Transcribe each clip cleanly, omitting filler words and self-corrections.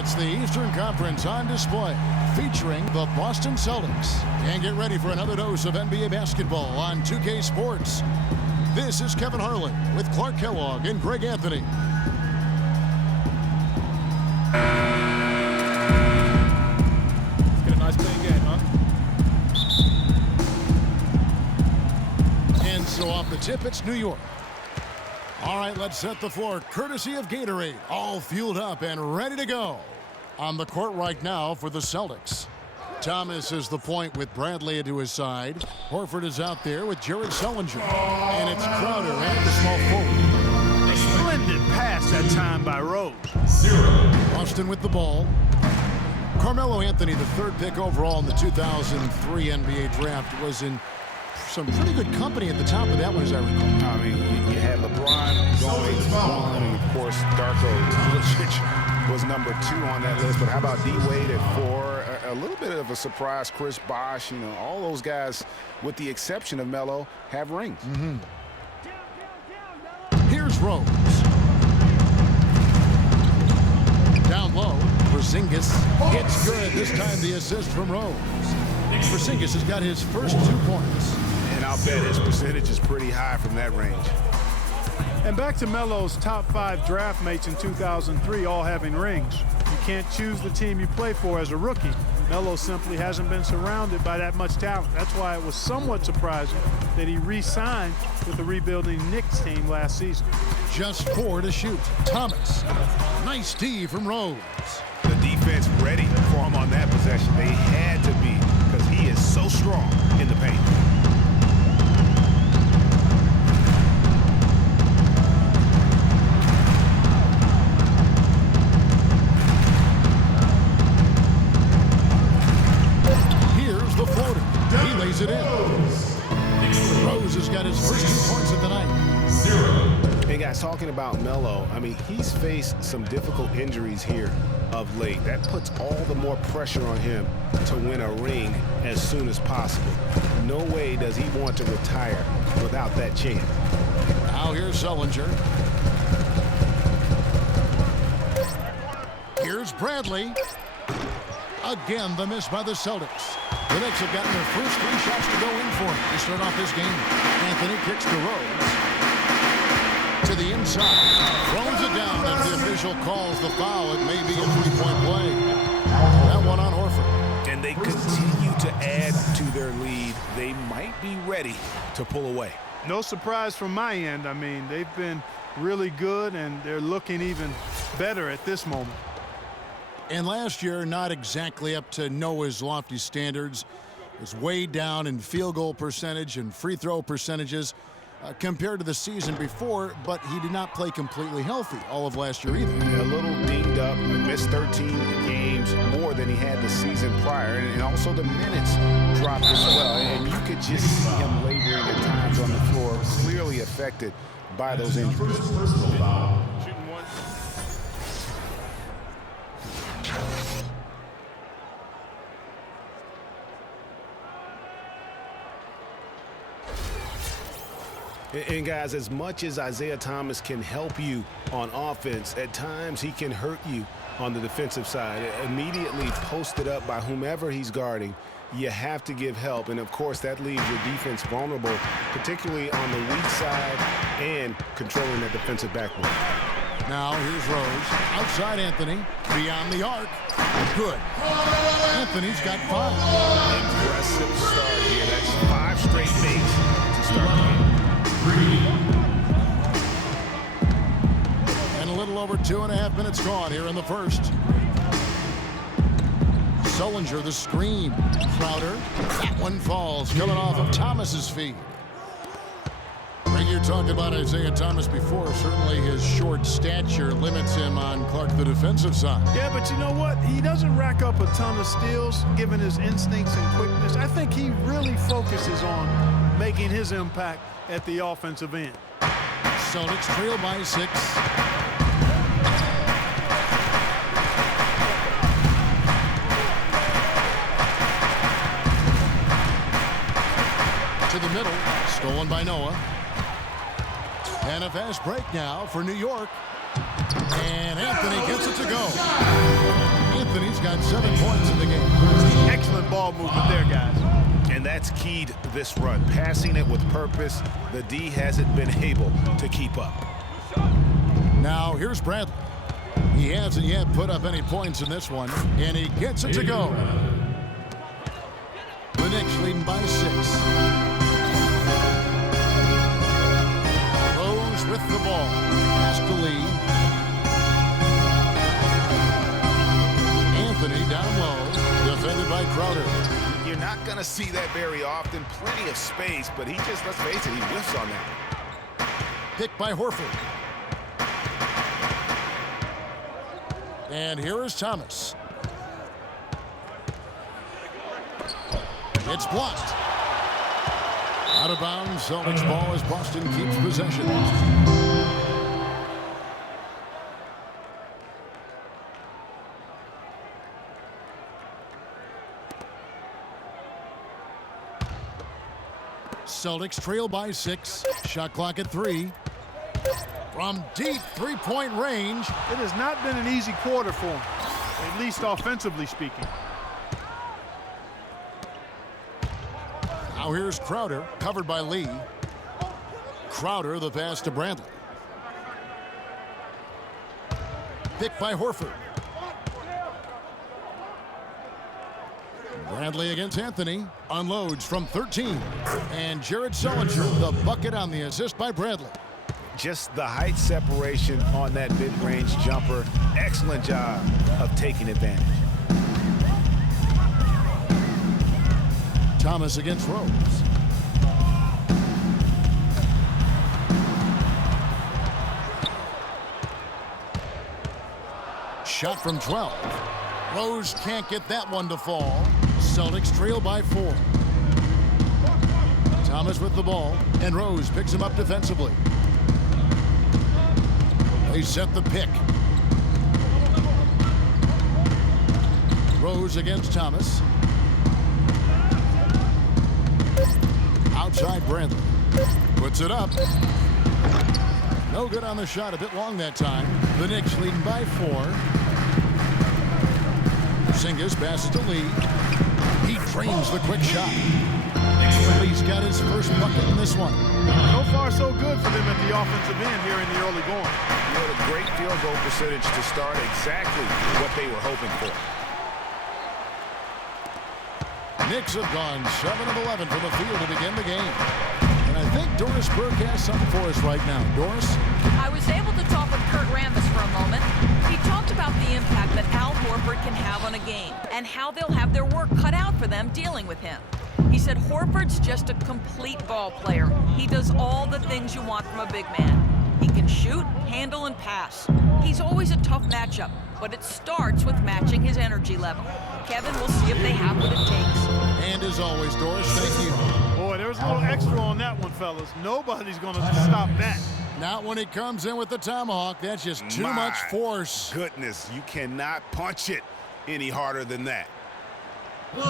It's the Eastern Conference on display, featuring the Boston Celtics. And get ready for another dose of NBA basketball on 2K Sports. This is Kevin Harlan with Clark Kellogg and Greg Anthony. Let's get a nice clean game, huh? And so off the tip, it's New York. All right, let's set the floor courtesy of Gatorade. All fueled up and ready to go. On the court right now for the Celtics. Thomas is the point with Bradley to his side. Horford is out there with Jared Sullinger. And it's Crowder at the small forward. A splendid pass that time by Rose. Boston with the ball. Carmelo Anthony, the third pick overall in the 2003 NBA draft, was in some pretty good company at the top of that one, as I recall. I mean, you had LeBron going one, and of course, Darko Milicic was number 2 on that list. But how about D-Wade at 4? A little bit of a surprise, Chris Bosh. You know, all those guys, with the exception of Melo, have rings. Here's Rose. Down low, Porzingis. It's good. This time the assist from Rose. Porzingis has got his first 2 points. And I'll bet his percentage is pretty high from that range. And back to Melo's top 5 draft mates in 2003, all having rings. You can't choose the team you play for as a rookie. Melo simply hasn't been surrounded by that much talent. That's why it was somewhat surprising that he re-signed with the rebuilding Knicks team last season. Just 4 to shoot. Thomas. Nice D from Rose. The defense ready for him on that possession. They had to be, because he is so strong in the paint. Here's the floater. He lays it in. Rose has got his first 2 points of the night. Hey guys, talking about Melo, I mean, he's faced some difficult injuries here of late. That puts all the more pressure on him to win a ring as soon as possible. No way does he want to retire without that chance. Now here's Sullinger. Here's Bradley. Again, the miss by the Celtics. The Knicks have gotten their first 3 shots to go in for him to start off this game. Anthony kicks to Rose. To the inside. Throws it down, and the official calls the foul. It may be a 3-point play. That one on Horford. And they continue to add to their lead. They might be ready to pull away. No surprise from my end. I mean, they've been really good, and they're looking even better at this moment. And last year, not exactly up to Noah's lofty standards. It was way down in field goal percentage and free throw percentages compared to the season before, but he did not play completely healthy all of last year either. A little dinged up, missed 13 games more than he had the season prior, and also the minutes dropped as well. And you could just see him laboring at times on the floor, clearly affected by those injuries. And guys, as much as Isaiah Thomas can help you on offense, at times he can hurt you on the defensive side. Immediately posted up by whomever he's guarding, you have to give help. And of course, that leaves your defense vulnerable, particularly on the weak side and controlling that defensive backboard. Now here's Rose. Outside Anthony. Beyond the arc. Good. Anthony's got 5. Impressive start here. That's 5 straight makes to start the game. And a little over 2.5 minutes gone here in the first. Sullinger, the screen. Crowder. That one falls, coming off of Thomas's feet. Greg, you talked about Isaiah Thomas before. Certainly his short stature limits him on Clark, the defensive side. Yeah, but you know what? He doesn't rack up a ton of steals, given his instincts and quickness. I think he really focuses on making his impact at the offensive end. Celtics trail by 6. To the middle, stolen by Noah. And a fast break now for New York. And Anthony gets it to go. Anthony's got 7 points in the game. Excellent ball movement there, guys. And that's keyed this run. Passing it with purpose. The D hasn't been able to keep up. Now here's Bradley. He hasn't yet put up any points in this one, and he gets it to go. The Knicks leading by 6. Rose with the ball. Pass to Lee. Anthony down low. Defended by Crowder. You're not going to see that very often. Plenty of space, but he just, let's face it, he whiffs on that. Picked by Horford. And here is Thomas. It's blocked. Out of bounds. Celtics ball as Boston keeps possession. Celtics trail by 6. Shot clock at 3. From deep three-point range. It has not been an easy quarter for him, at least offensively speaking. Now here's Crowder, covered by Lee. Crowder, the pass to Bradley. Picked by Horford. Bradley against Anthony. Unloads from 13. And Jared Sullinger, the bucket on the assist by Bradley. Just the height separation on that mid-range jumper. Excellent job of taking advantage. Thomas against Rose. Shot from 12. Rose can't get that one to fall. Celtics trail by 4. Thomas with the ball, and Rose picks him up defensively. They set the pick. Rose against Thomas. Outside Bradley. Puts it up. No good on the shot. A bit long that time. The Knicks leading by 4. Porzingis passes to Lee. He drains the quick shot. Lee's got his first bucket in this one. So far, so good for them at the offensive end here in the early going. You had a great field goal percentage to start, exactly what they were hoping for. Knicks have gone 7 of 11 from the field to begin the game. And I think Doris Burke has something for us right now. Doris? I was able to talk with Kurt Rambis for a moment. He talked about the impact that Al Horford can have on a game and how they'll have their work cut out for them dealing with him. He said Horford's just a complete ball player. He does all the things you want from a big man. He can shoot, handle, and pass. He's always a tough matchup, but it starts with matching his energy level. Kevin, we'll see if they have what it takes. And as always, Doris, thank you. Boy, there was a little extra on that one, fellas. Nobody's going to stop that. Not when he comes in with the tomahawk. That's just too much force. Goodness, you cannot punch it any harder than that.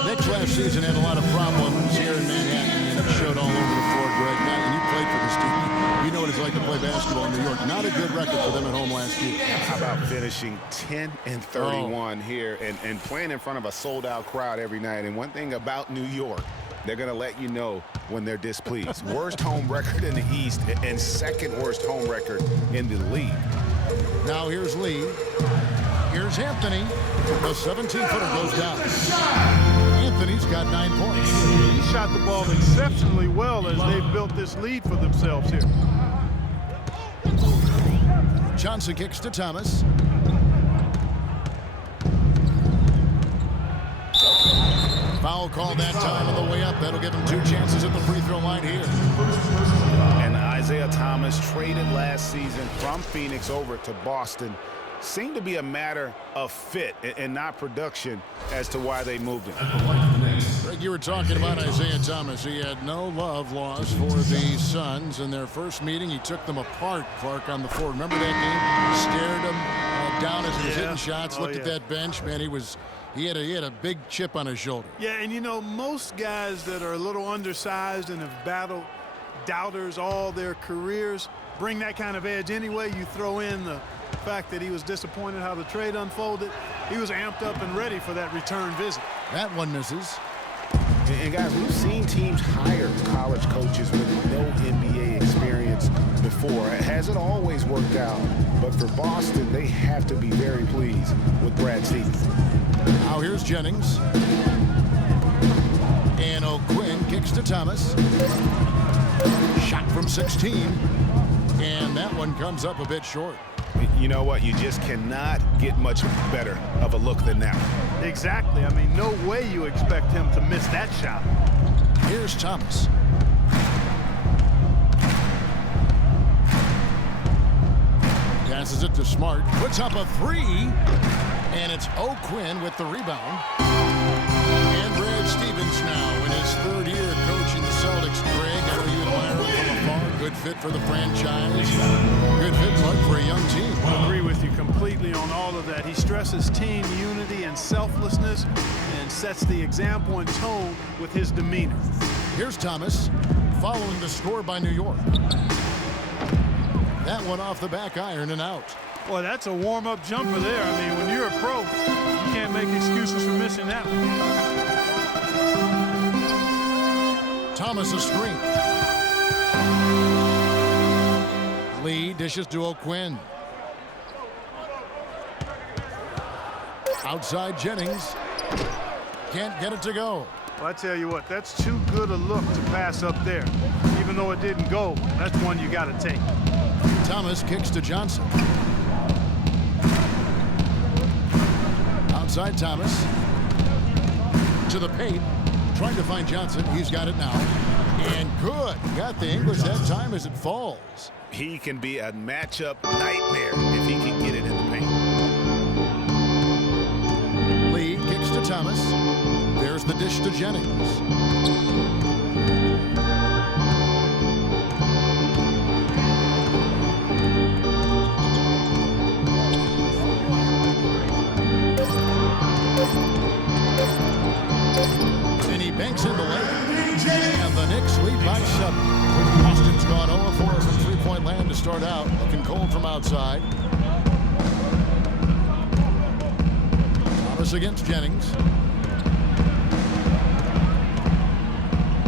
Knicks last season had a lot of problems here in Manhattan, and it showed all over the floor, Greg. Now, and you played for this team. You know what it's like to play basketball in New York. Not a good record for them at home last year. How about finishing 10-31 here and playing in front of a sold-out crowd every night? And one thing about New York, they're going to let you know when they're displeased. Worst home record in the East and second worst home record in the league. Now here's Lee. Here's Anthony. The 17-footer goes down. Anthony's got 9 points. He shot the ball exceptionally well as they've built this lead for themselves here. Johnson kicks to Thomas. Foul call that time on the way up. That'll give him 2 chances at the free throw line here. And Isaiah Thomas, traded last season from Phoenix over to Boston, seemed to be a matter of fit and not production as to why they moved him. Greg, you were talking about Isaiah Thomas. He had no love lost for the Suns. In their first meeting, he took them apart, Clark, on the floor. Remember that game? Stared him down as he was hitting shots, looked at that bench. Man, he had a big chip on his shoulder. Yeah, and you know, most guys that are a little undersized and have battled doubters all their careers bring that kind of edge anyway. You throw in the fact that he was disappointed how the trade unfolded. He was amped up and ready for that return visit. That one misses. And guys, we've seen teams hire college coaches with no NBA experience before. It hasn't always worked out, but for Boston, they have to be very pleased with Brad Stevens. Now here's Jennings. And O'Quinn kicks to Thomas. Shot from 16. And that one comes up a bit short. You know what? You just cannot get much better of a look than that. Exactly. I mean, no way you expect him to miss that shot. Here's Thomas. Passes it to Smart. Puts up a three. And it's O'Quinn with the rebound. And Brad Stevens now in his third year coaching the Celtics. Greg, I know you admire him from afar. Good fit for the franchise. Good fit, Bud, for a young team. I agree with you completely on all of that. He stresses team unity and selflessness and sets the example and tone with his demeanor. Here's Thomas following the score by New York. That one off the back iron and out. Boy, that's a warm-up jumper there. I mean, when you're a pro, you can't make excuses for missing that one. Thomas a screen. Lee dishes to O'Quinn. Outside Jennings. Can't get it to go. Well, I tell you what, that's too good a look to pass up there. Even though it didn't go, that's one you got to take. Thomas kicks to Johnson. Outside Thomas. To the paint. Trying to find Johnson. He's got it now. And good. Got the English that time as it falls. He can be a matchup nightmare if he can get it in the paint. Lee kicks to Thomas. There's the dish to Jennings. And he banks in the lane. And the Knicks lead by 7. Boston's gone 0-4 from three-point land to start out. Looking cold from outside. Thomas against Jennings.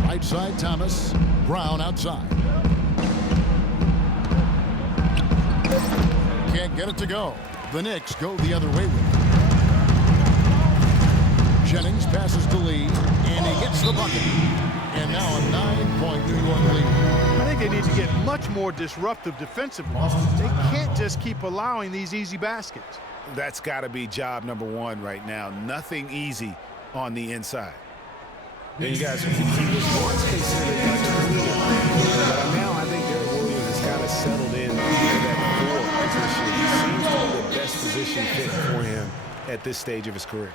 Right side Thomas. Brown outside. Can't get it to go. The Knicks go the other way with it. Jennings passes to Lee, and he gets the bucket. And now a 9-point New York lead. I think they need to get much more disruptive defensively. They can't just keep allowing these easy baskets. That's got to be job number one right now. Nothing easy on the inside. And you guys, he was once considered a tweener, but now I think Derek Williams has kind of settled in that 4 position. He seems to be the best position fit for him at this stage of his career.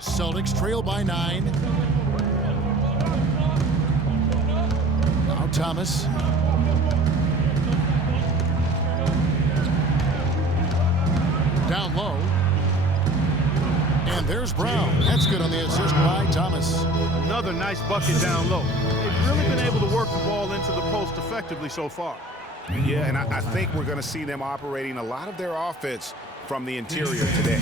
Celtics trail by 9. Now Thomas. Down low. And there's Brown. That's good on the assist by Thomas. Another nice bucket down low. They've really been able to work the ball into the post effectively so far. Yeah, and I think we're going to see them operating a lot of their offense from the interior today.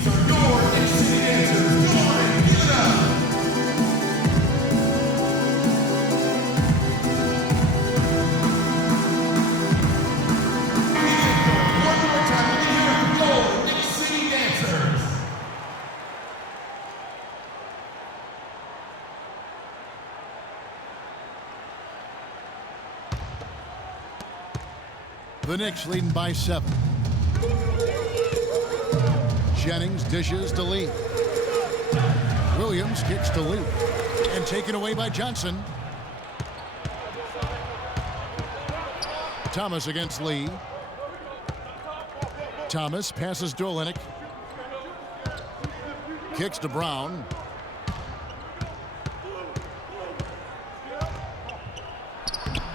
The Knicks leading by 7. Jennings dishes to Lee. Williams kicks to Lee. And taken away by Johnson. Thomas against Lee. Thomas passes to Olynyk. Kicks to Brown.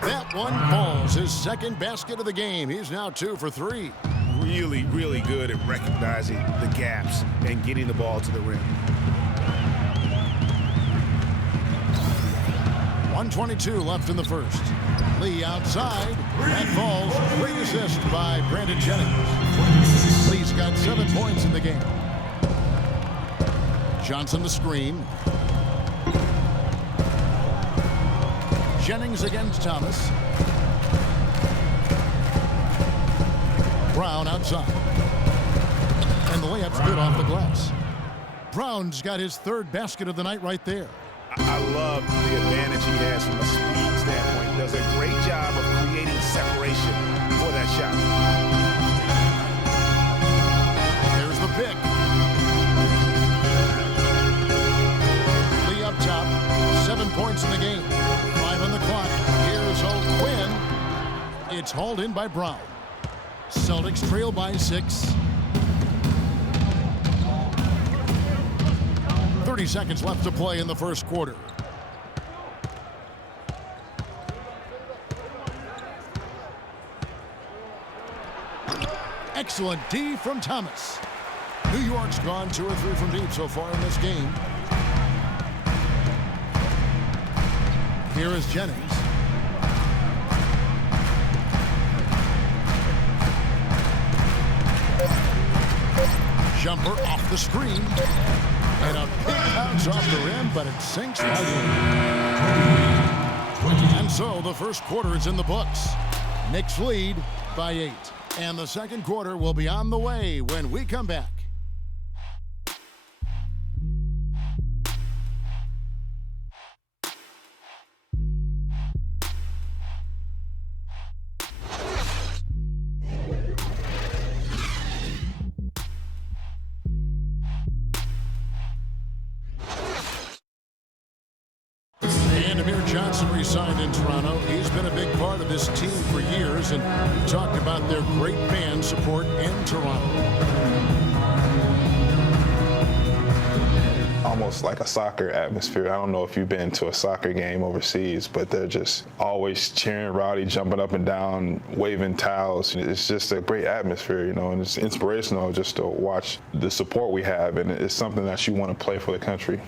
That one falls. His second basket of the game. He's now 2 for 3. Really, really good at recognizing the gaps and getting the ball to the rim. 1:22 left in the first. Lee outside. That falls. Great assist by Brandon Jennings. Lee's got 7 points in the game. Johnson the screen. Jennings against Thomas. Brown outside. And the layup's good off the glass. Brown's got his 3rd basket of the night right there. I love the advantage he has from a speed standpoint. He does a great job of creating separation for that shot. There's the pick. Lee up top. 7 points in the game. 5 on the clock. Here's O'Quinn. It's hauled in by Brown. Celtics trail by 6. 30 seconds left to play in the first quarter. Excellent D from Thomas. New York's gone 2 or 3 from deep so far in this game. Here is Jennings. Jumper off the screen. And a big bounce off the rim, but it sinks right in. And so the first quarter is in the books. Knicks lead by 8. And the second quarter will be on the way when we come back. Johnson resigned in Toronto. He's been a big part of this team for years, and we talked about their great fan support in Toronto. Almost like a soccer atmosphere. I don't know if you've been to a soccer game overseas, but they're just always cheering, rowdy, jumping up and down, waving towels. It's just a great atmosphere, you know, and it's inspirational just to watch the support we have, and it's something that you want to play for the country.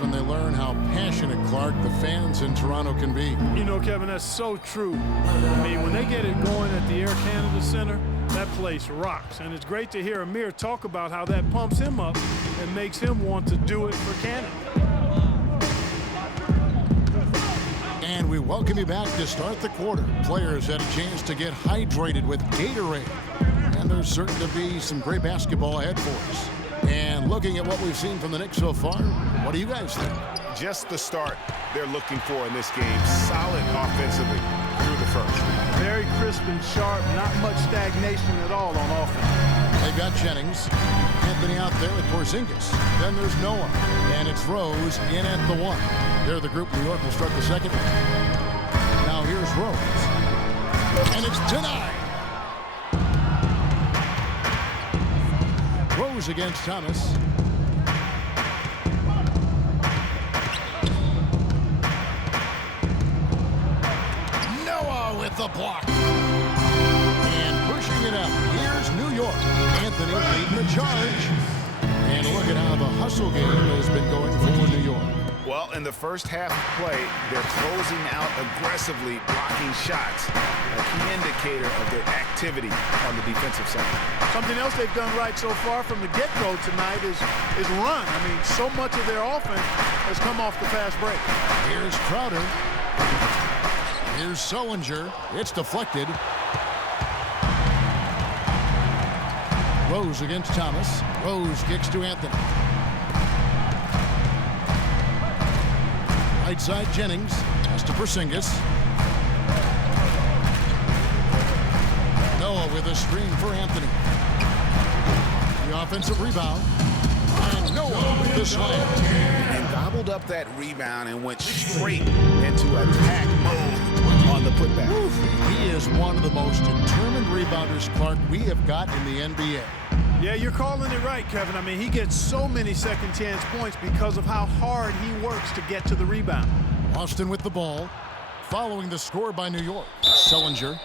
When they learn how passionate, Clark, the fans in Toronto can be. You know, Kevin, that's so true. I mean, when they get it going at the Air Canada Center, that place rocks. And it's great to hear Amir talk about how that pumps him up and makes him want to do it for Canada. And we welcome you back to start the quarter. Players had a chance to get hydrated with Gatorade. And there's certain to be some great basketball ahead for us. And looking at what we've seen from the Knicks so far, what do you guys think? Just the start they're looking for in this game. Solid offensively through the first. Very crisp and sharp, not much stagnation at all on offense. They've got Jennings. Anthony out there with Porzingis. Then there's Noah. And it's Rose in at the 1. They're the group. New York will start the second one. Now here's Rose. And it's denied. Rose against Thomas. Noah with the block. And pushing it up. Here's New York. Anthony leading the charge. And look at how the hustle game has been going for New York. Well, in the first half of play, they're closing out aggressively, blocking shots. A key indicator of their activity on the defensive side. Something else they've done right so far from the get-go tonight is run. I mean, so much of their offense has come off the fast break. Here's Crowder. Here's Sullinger. It's deflected. Rose against Thomas. Rose kicks to Anthony. Right side Jennings. Pass to Porzingis. Noah with a screen for Anthony. The offensive rebound. And Noah with the slam. And gobbled up that rebound and went straight into attack mode on the putback. Oof. He is one of the most determined rebounders, Clark, we have got in the NBA. Yeah, you're calling it right, Kevin. I mean, he gets so many second chance points because of how hard he works to get to the rebound. Austin with the ball. Following the score by New York. Sullinger.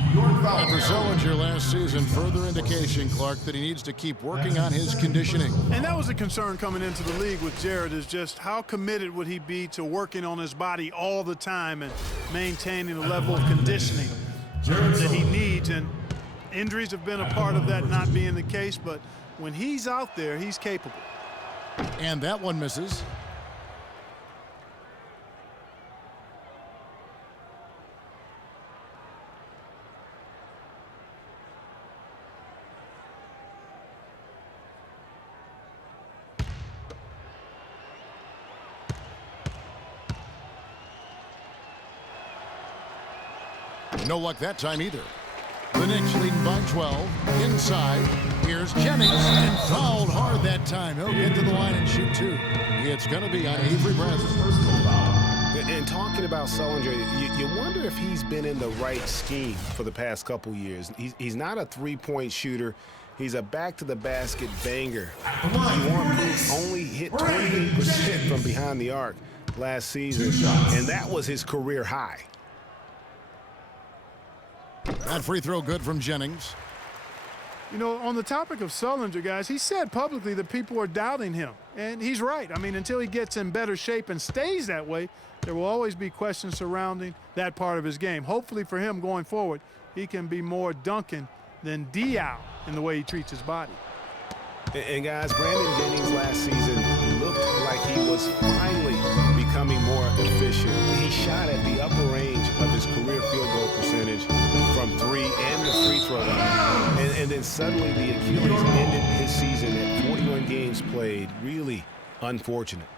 And for Sullinger last season, further indication, Clark, that he needs to keep working on his conditioning. And that was a concern coming into the league with Jared, is just how committed would he be to working on his body all the time and maintaining the level of conditioning that he needs. And injuries have been a part of that not being the case, but when he's out there, he's capable. And that one misses. No luck that time either. The Knicks leading by 12. Inside, here's Jennings, and fouled hard that time. He'll get to the line and shoot two. It's going to be on Avery Bradley. And talking about Sullinger, you wonder if he's been in the right scheme for the past couple years. He's not a three-point shooter. He's a back-to-the-basket banger. He only hit 28% from behind the arc last season, and that was his career high. That free throw good from Jennings. You know, on the topic of Sullinger, guys, he said publicly that people are doubting him. And he's right. I mean, until he gets in better shape and stays that way, there will always be questions surrounding that part of his game. Hopefully for him going forward, he can be more Duncan than Diao in the way he treats his body. And guys, Brandon Jennings last season looked like he was finally becoming more efficient. He shot at the upper range of his career field goal percentage from three and the free throw line. And then suddenly the Achilles ended his season at 41 games played. Really unfortunate.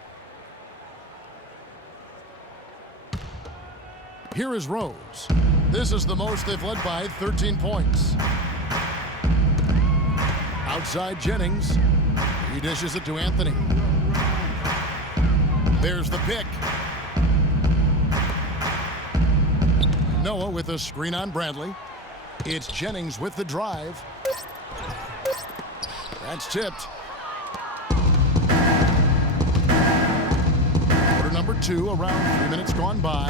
Here is Rose. This is the most they've led by 13 points. Outside Jennings. He dishes it to Anthony. There's the pick. Noah with a screen on Bradley. It's Jennings with the drive. That's tipped. Quarter number 2, around 3 minutes gone by.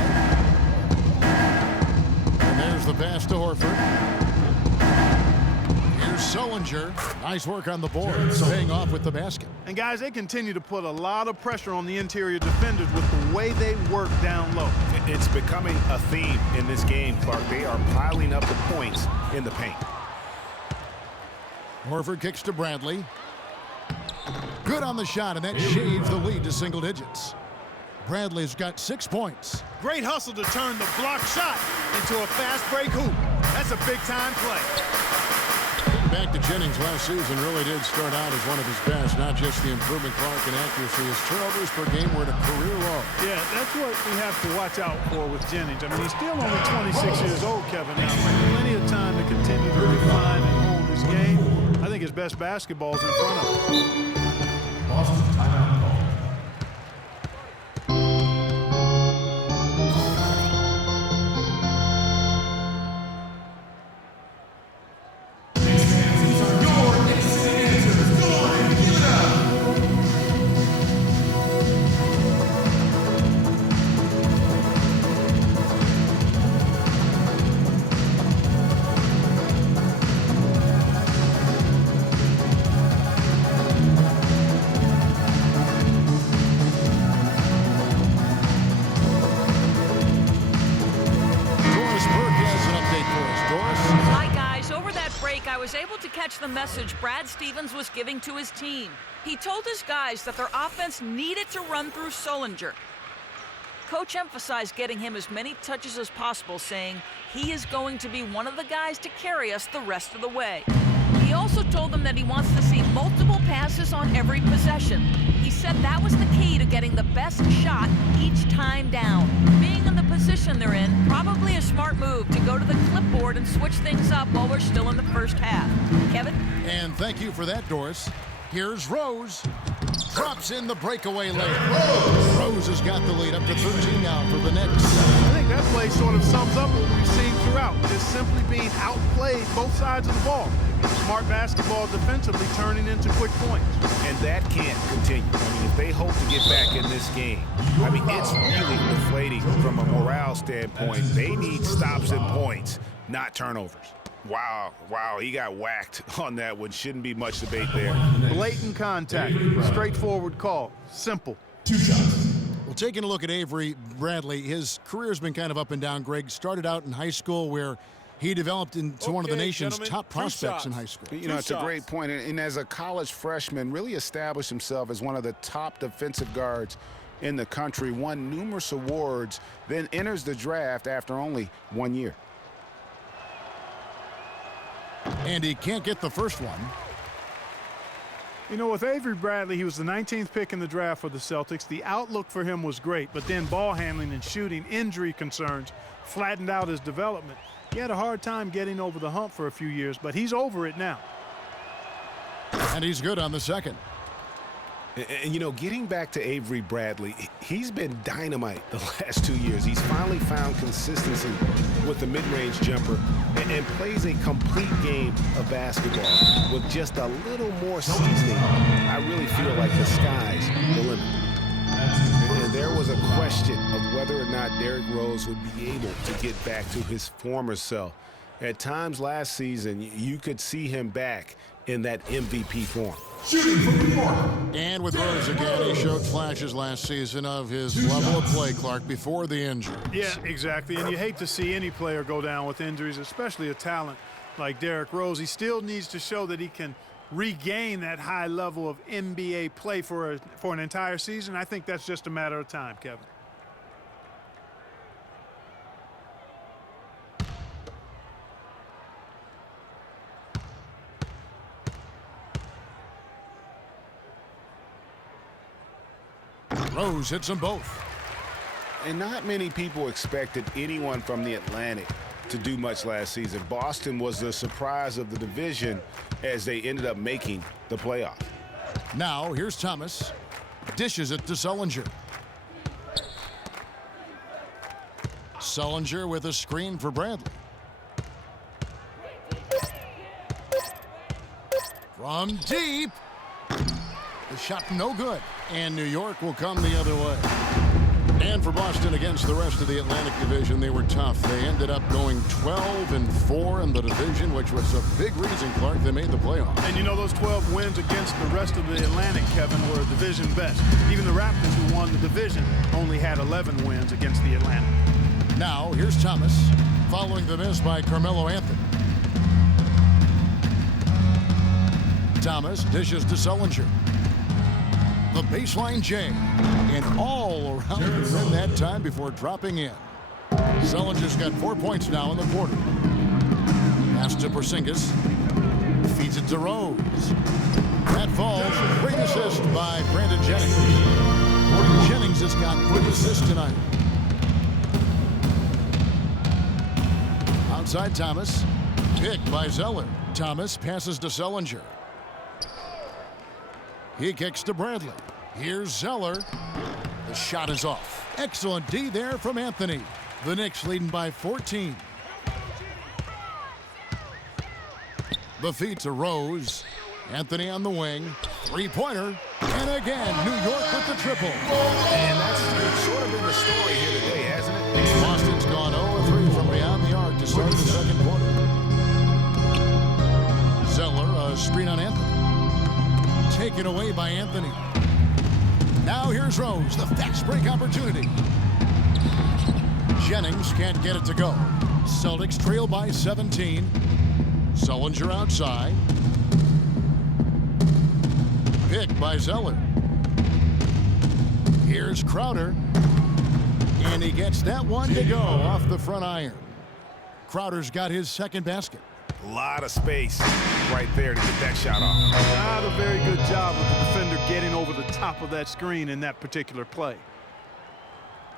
And there's the pass to Horford. Here's Sullinger. Nice work on the board, paying off with the basket. And guys, they continue to put a lot of pressure on the interior defenders with the way they work down low. It's becoming a theme in this game, Clark. They are piling up the points in the paint. Horford kicks to Bradley. Good on the shot, and that shaves the lead to single digits. Bradley's got 6 points. Great hustle to turn the block shot into a fast break hoop. That's a big-time play. Back to Jennings last season really did start out as one of his best. Not just the improvement, Clark, in accuracy. His turnovers per game were at a career low. Yeah, that's what we have to watch out for with Jennings. I mean, he's still only 26 years old, Kevin. Now, plenty of time to continue to refine and hone his game. I think his best basketball is in front of him. Boston timeout call. The message Brad Stevens was giving to his team. He told his guys that their offense needed to run through Sullinger. Coach emphasized getting him as many touches as possible, saying he is going to be one of the guys to carry us the rest of the way. He also told them that he wants to see multiple passes on every possession. He said that was the key to getting the best shot each time down. Being in the position they're in, probably a smart move to go to the clipboard and switch things up while we're still in the first half. Kevin? And thank you for that, Doris. Here's Rose. Drops in the breakaway layup. Rose has got the lead up to 13 now for the Knicks. I think that play sort of sums up what we've seen throughout. Just simply being outplayed both sides of the ball. Smart basketball defensively turning into quick points. And that can't continue. I mean, if they hope to get back in this game, I mean, it's really deflating from a morale standpoint. They need stops and points, not turnovers. Wow, he got whacked on that one. Shouldn't be much debate there. Blatant contact, straightforward call, simple. 2 shots. Well, taking a look at Avery Bradley, his career's been kind of up and down, Greg. Started out in high school where he developed into one of the nation's top prospects in high school. You know, it's a great point. And as a college freshman, really established himself as one of the top defensive guards in the country, won numerous awards, then enters the draft after only 1 year. And he can't get the first one. You know, with Avery Bradley, he was the 19th pick in the draft for the Celtics. The outlook for him was great, but then ball handling and shooting, injury concerns flattened out his development. He had a hard time getting over the hump for a few years, but he's over it now. And he's good on the second. And, you know, getting back to Avery Bradley, he's been dynamite the last 2 years. He's finally found consistency with the mid-range jumper and plays a complete game of basketball with just a little more seasoning. I really feel like the sky's the limit. And there was a question of whether or not Derrick Rose would be able to get back to his former self. At times last season, you could see him back in that MVP form. Shooting from New York. And with Rose again, he showed flashes last season of his level of play, Clark, before the injury. Yeah, exactly. And you hate to see any player go down with injuries, especially a talent like Derrick Rose. He still needs to show that he can regain that high level of NBA play for an entire season. I think that's just a matter of time, Kevin. Rose hits them both. And not many people expected anyone from the Atlantic to do much last season. Boston was the surprise of the division as they ended up making the playoffs. Now, here's Thomas. Dishes it to Sullinger. Sullinger with a screen for Bradley. From deep. The shot no good. And New York will come the other way. And for Boston against the rest of the Atlantic Division, they were tough. They ended up going 12-4 in the division, which was a big reason, Clark, they made the playoffs. And you know, those 12 wins against the rest of the Atlantic, Kevin, were a division best. Even the Raptors, who won the division, only had 11 wins against the Atlantic. Now, here's Thomas, following the miss by Carmelo Anthony. Thomas dishes to Sullinger. The baseline J, and all around the rim that time before dropping in. Sullinger's got 4 points now in the quarter. Pass to Porzingis. Feeds it to Rose. That falls. Great assist by Brandon Jennings. Jennings has got 4 assists tonight. Outside Thomas. Picked by Zeller. Thomas passes to Sullinger. He kicks to Bradley. Here's Zeller. The shot is off. Excellent D there from Anthony. The Knicks leading by 14. The feed to Rose. Anthony on the wing. Three-pointer. And again, New York with the triple. And that's sort of been the story here today, hasn't it? Boston's gone 0-3 from beyond the arc to start the second quarter. Zeller, a screen on Anthony. Taken away by Anthony. Now here's Rose, the fast break opportunity. Jennings can't get it to go. Celtics trail by 17. Sullinger outside. Picked by Zeller. Here's Crowder. And he gets that one to go off the front iron. Crowder's got his second basket. A lot of space right there to get that shot off. Not a very good job of the defender getting over the top of that screen in that particular play.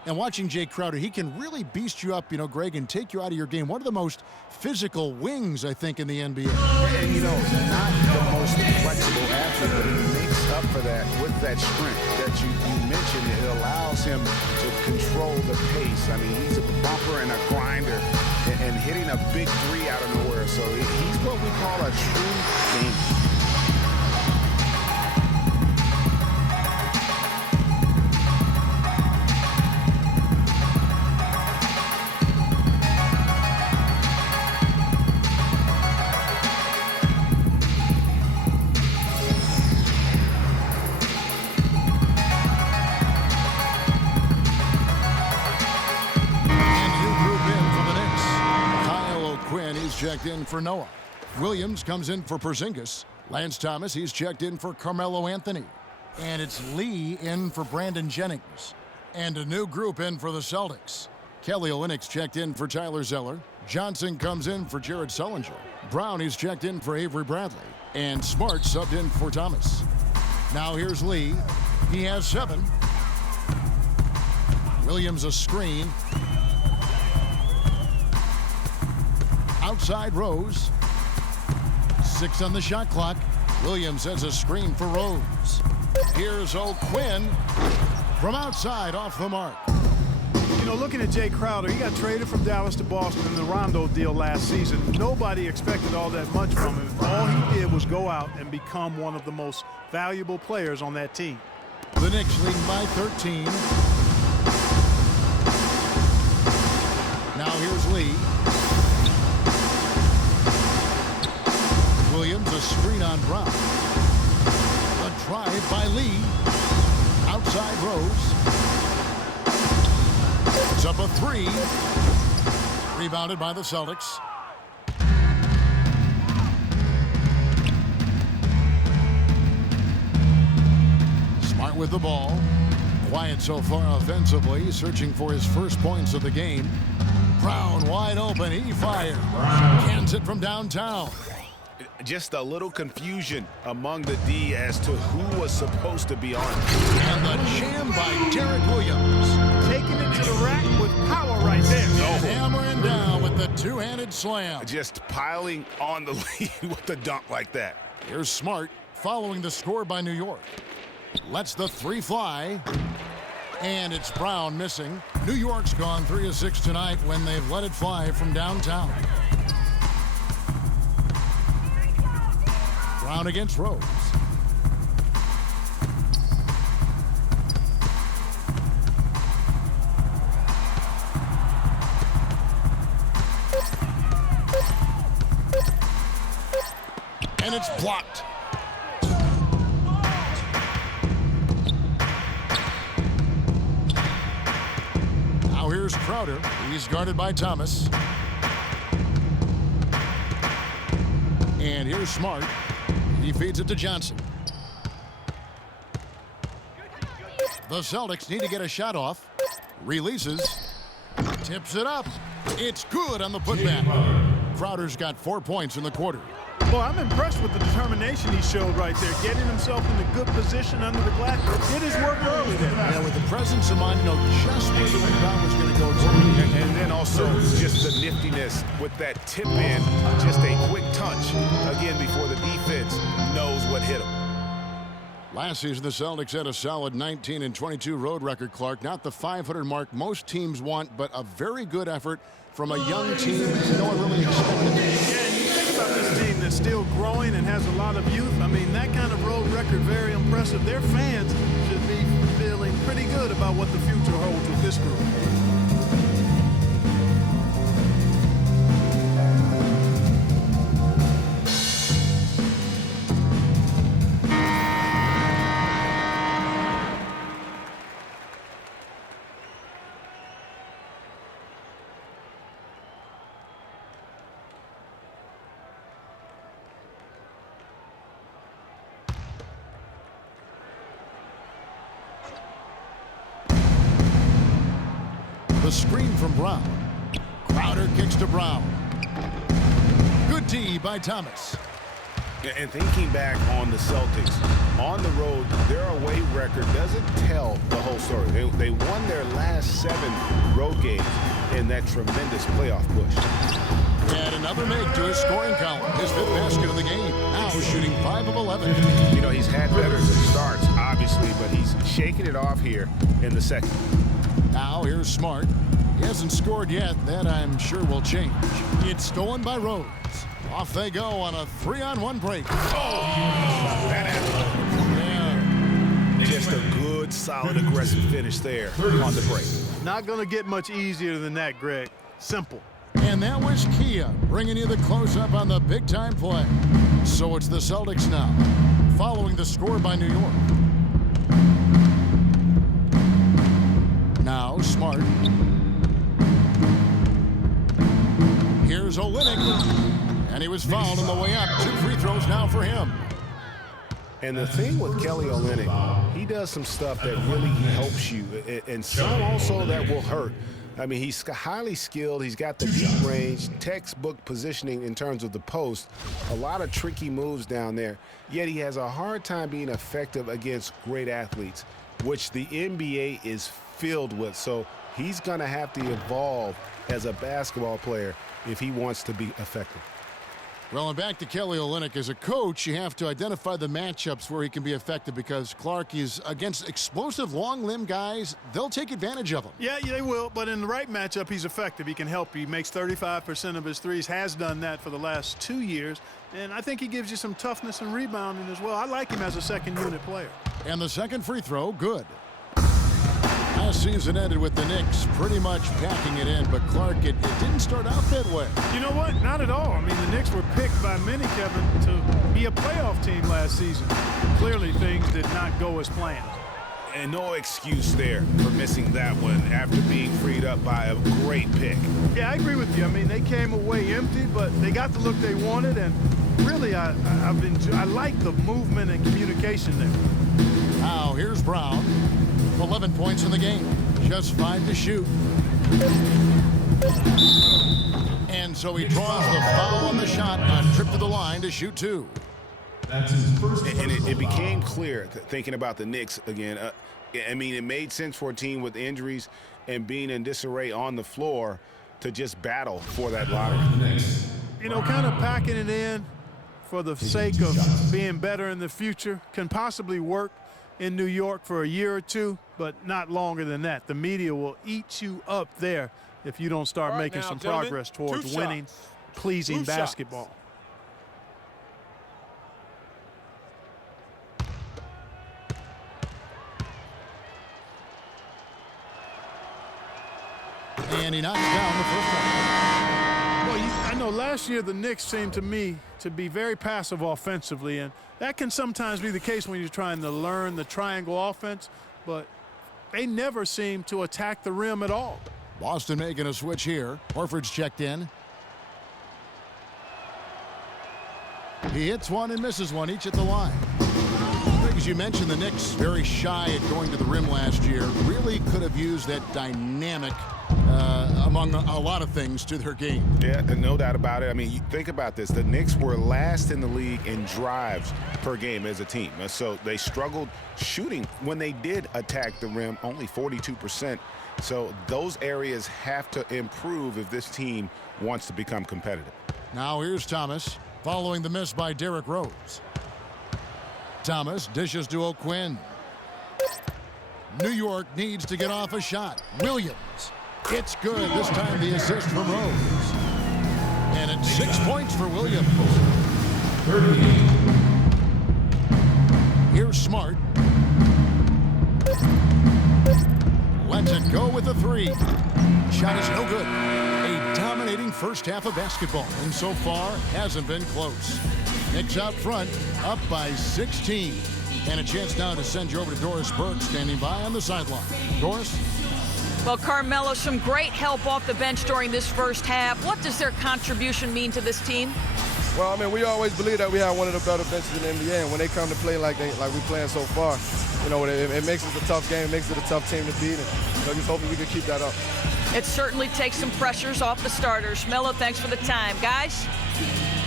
And watching Jay Crowder, he can really beast you up, Greg, and take you out of your game. One of the most physical wings, I think, in the NBA. And, not the most flexible athlete, but he makes up for that with that strength that you mentioned. It allows him to control the pace. I mean, he's a bumper and a grinder and hitting a big three out of nowhere. So he's what we call a true gamer. checked in for Noah. Williams comes in for Porzingis. Lance Thomas, he's checked in for Carmelo Anthony. And it's Lee in for Brandon Jennings. And a new group in for the Celtics. Kelly Olynyk's checked in for Tyler Zeller. Johnson comes in for Jared Sullinger. Brown is checked in for Avery Bradley. And Smart subbed in for Thomas. Now here's Lee. He has 7. Williams a screen. Outside Rose. 6 on the shot clock. Williams has a screen for Rose. Here's O'Quinn from outside off the mark. You know, looking at Jay Crowder, he got traded from Dallas to Boston in the Rondo deal last season. Nobody expected all that much from him. All he did was go out and become one of the most valuable players on that team. The Knicks lead by 13. Now here's Lee. Williams a screen on Brown. A drive by Lee. Outside Rose. It's up a 3. Rebounded by the Celtics. Smart with the ball. Quiet so far offensively, searching for his first points of the game. Brown wide open, he fires. Cans it from downtown. Just a little confusion among the D as to who was supposed to be on. And the jam by Derek Williams. Taking it to the rack with power right there. Hammering down with the two-handed slam. Just piling on the lead with a dunk like that. Here's Smart following the score by New York. Lets the 3 fly. And it's Brown missing. New York's gone 3 of 6 tonight when they've let it fly from downtown. Brown against Rose. And it's blocked. Now here's Crowder. He's guarded by Thomas. And here's Smart. He feeds it to Johnson. The Celtics need to get a shot off. Releases. Tips it up. It's good on the putback. Crowder's got 4 points in the quarter. Well, I'm impressed with the determination he showed right there, getting himself in a good position under the glass. Did his work early there. Yeah, with the presence of mind, you know just where the rebound was going to go to. And then also just the niftiness with that tip in, just a quick touch, again, before the defense knows what hit him. Last season, the Celtics had a solid 19-22 road record, Clark. Not the 500 mark most teams want, but a very good effort from a young team no one really expected. Yeah, and you think about this team that's still growing and has a lot of youth. I mean, that kind of road record, very impressive. Their fans should be feeling pretty good about what the future holds with this group. The screen from Brown. Crowder kicks to Brown. Good D by Thomas. And thinking back on the Celtics, on the road, their away record doesn't tell the whole story. They won their last 7 road games in that tremendous playoff push. And another make to his scoring column. His 5th basket of the game. Now shooting 5 of 11. You know, he's had better starts, obviously, but he's shaking it off here in the second. Now here's Smart. He hasn't scored yet. That I'm sure will change. It's stolen by Rose. Off they go on a 3-on-1 break. That Yeah. just a good, solid, aggressive finish there on the break. Not going to get much easier than that, Greg. Simple. And that was Kia bringing you the close-up on the big-time play. So it's the Celtics now, following the score by New York. Now Smart. Here's Olynyk. was fouled on the way up. 2 free throws now for him. And the thing with Kelly Olynyk, he does some stuff that really helps you, and some also that will hurt. I mean, he's highly skilled. He's got the deep range, textbook positioning in terms of the post. A lot of tricky moves down there. Yet he has a hard time being effective against great athletes, which the NBA is filled with. So he's going to have to evolve as a basketball player if he wants to be effective. Well, and back to Kelly Olynyk. As a coach, you have to identify the matchups where he can be effective, because Clark is against explosive long limb guys. They'll take advantage of him. Yeah, they will, but in the right matchup, he's effective. He can help. He makes 35% of his threes, has done that for the last 2 years, and I think he gives you some toughness and rebounding as well. I like him as a second unit player. And the second free throw, good. Last season ended with the Knicks pretty much packing it in, but Clark, it didn't start out that way. You know what? Not at all. I mean, the Knicks were picked by many, Kevin, to be a playoff team last season. Clearly, things did not go as planned. And no excuse there for missing that one after being freed up by a great pick. Yeah, I agree with you. I mean, they came away empty, but they got the look they wanted, and really, I like the movement and communication there. Now, here's Brown. 11 points in the game. Just 5 to shoot. And so he draws the foul on the shot on trip to the line to shoot 2. That's his first. And it became clear, thinking about the Knicks again, I mean, it made sense for a team with injuries and being in disarray on the floor to just battle for that lottery. You know, kind of packing it in for the sake of being better in the future can possibly work in New York for a year or two, but not longer than that. The media will eat you up there if you don't start making now, some gentlemen, progress towards 2 winning, shots. pleasing 2 shots. basketball. And he knocks down the first one. Well, I know last year the Knicks seemed to me to be very passive offensively, and that can sometimes be the case when you're trying to learn the triangle offense, but they never seem to attack the rim at all. Boston making a switch here. Horford's checked in. He hits one and misses one, each at the line. As you mentioned, the Knicks very shy at going to the rim last year. Really could have used that dynamic among a lot of things to their game. Yeah, no doubt about it. I mean, you think about this. The Knicks were last in the league in drives per game as a team. So they struggled shooting. When they did attack the rim, only 42%. So those areas have to improve if this team wants to become competitive. Now here's Thomas following the miss by Derrick Rose. Thomas dishes to O'Quinn. New York needs to get off a shot. Williams. It's good. This time the assist from Rose. And it's 6 points for Williams. 38. Here's Smart. Lets it go with a 3. Shot is no good. A dominating first half of basketball, and so far hasn't been close. Knicks out front, up by 16. And a chance now to send you over to Doris Burke, standing by on the sideline. Doris? Well, Carmelo, some great help off the bench during this first half. What does their contribution mean to this team? Well, I mean, we always believe that we have one of the better benches in the NBA, and when they come to play like we're playing so far, you know, it makes it a tough game, makes it a tough team to beat, and you know, just hoping we can keep that up. It certainly takes some pressures off the starters. Melo, thanks for the time. Guys?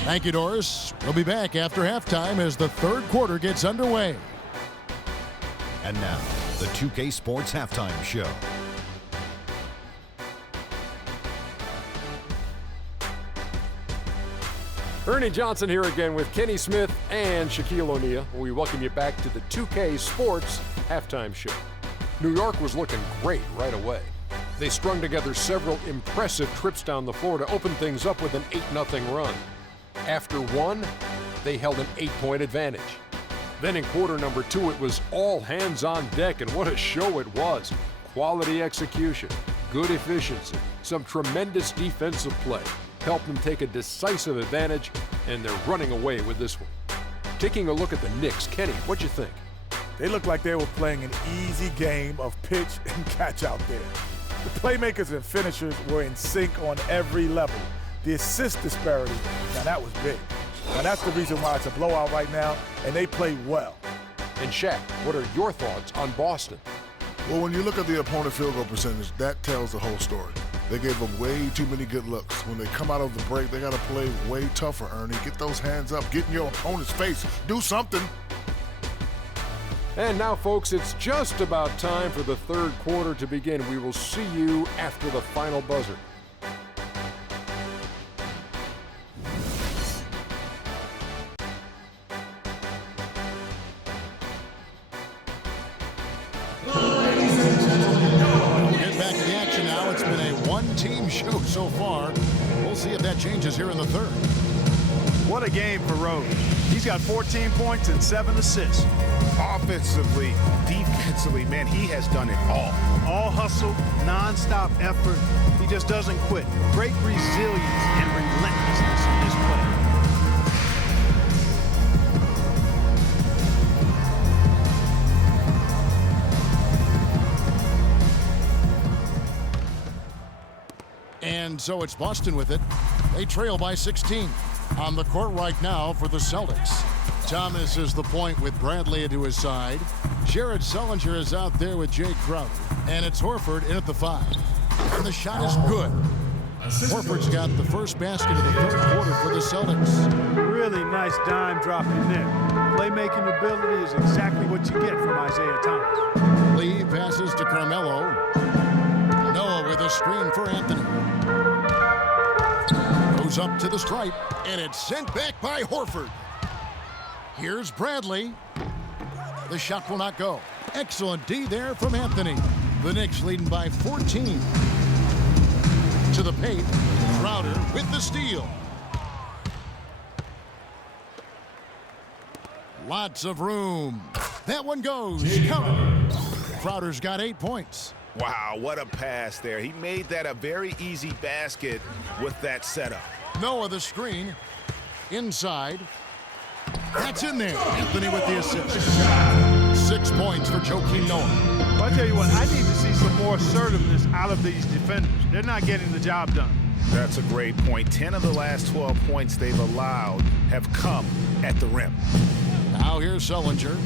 Thank you, Doris. We'll be back after halftime as the third quarter gets underway. And now, the 2K Sports Halftime Show. Ernie Johnson here again with Kenny Smith and Shaquille O'Neal. We welcome you back to the 2K Sports Halftime Show. New York was looking great right away. They strung together several impressive trips down the floor to open things up with an 8-0 run. After one, they held an 8-point advantage. Then in quarter number 2, it was all hands on deck, and what a show it was. Quality execution, good efficiency, some tremendous defensive play helped them take a decisive advantage, and they're running away with this one. Taking a look at the Knicks, Kenny, what'd you think? They looked like they were playing an easy game of pitch and catch out there. The playmakers and finishers were in sync on every level. the assist disparity, now that was big. Now that's the reason why it's a blowout right now, and they played well. And Shaq, what are your thoughts on Boston? Well, when you look at the opponent field goal percentage, that tells the whole story. They gave up way too many good looks. When they come out of the break, they got to play way tougher, Ernie. Get those hands up. Get in your opponent's face. Do something. And now, folks, it's just about time for the third quarter to begin. We will see you after the final buzzer. Team show so far. We'll see if that changes here in the third. What a game for Rose. He's got 14 points and 7 assists. Offensively, defensively, man, he has done it all. All hustle, non-stop effort. He just doesn't quit. Great resilience and relentlessness in his play. And so it's Boston with it. They trail by 16. On the court right now for the Celtics. Thomas is the point with Bradley to his side. Jared Sullinger is out there with Jay Crowder. And it's Horford in at the 5. And the shot is good. Horford's got the first basket of the third quarter for the Celtics. Really nice dime drop in there. Playmaking ability is exactly what you get from Isaiah Thomas. Lee passes to Carmelo. Noah with a screen for Anthony. Goes up to the stripe, and it's sent back by Horford. Here's Bradley. The shot will not go. Excellent D there from Anthony. The Knicks leading by 14. To the paint, Crowder with the steal. Lots of room. That one goes. Count. Crowder's got 8 points. Wow, what a pass there. He made that a very easy basket with that setup. Noah the screen. Inside. That's in there. Anthony with the assist. 6 points for Joakim Noah. Well, I tell you what, I need to see some more assertiveness out of these defenders. They're not getting the job done. That's a great point. 10 of the last 12 points they've allowed have come at the rim. Now here's Sullinger.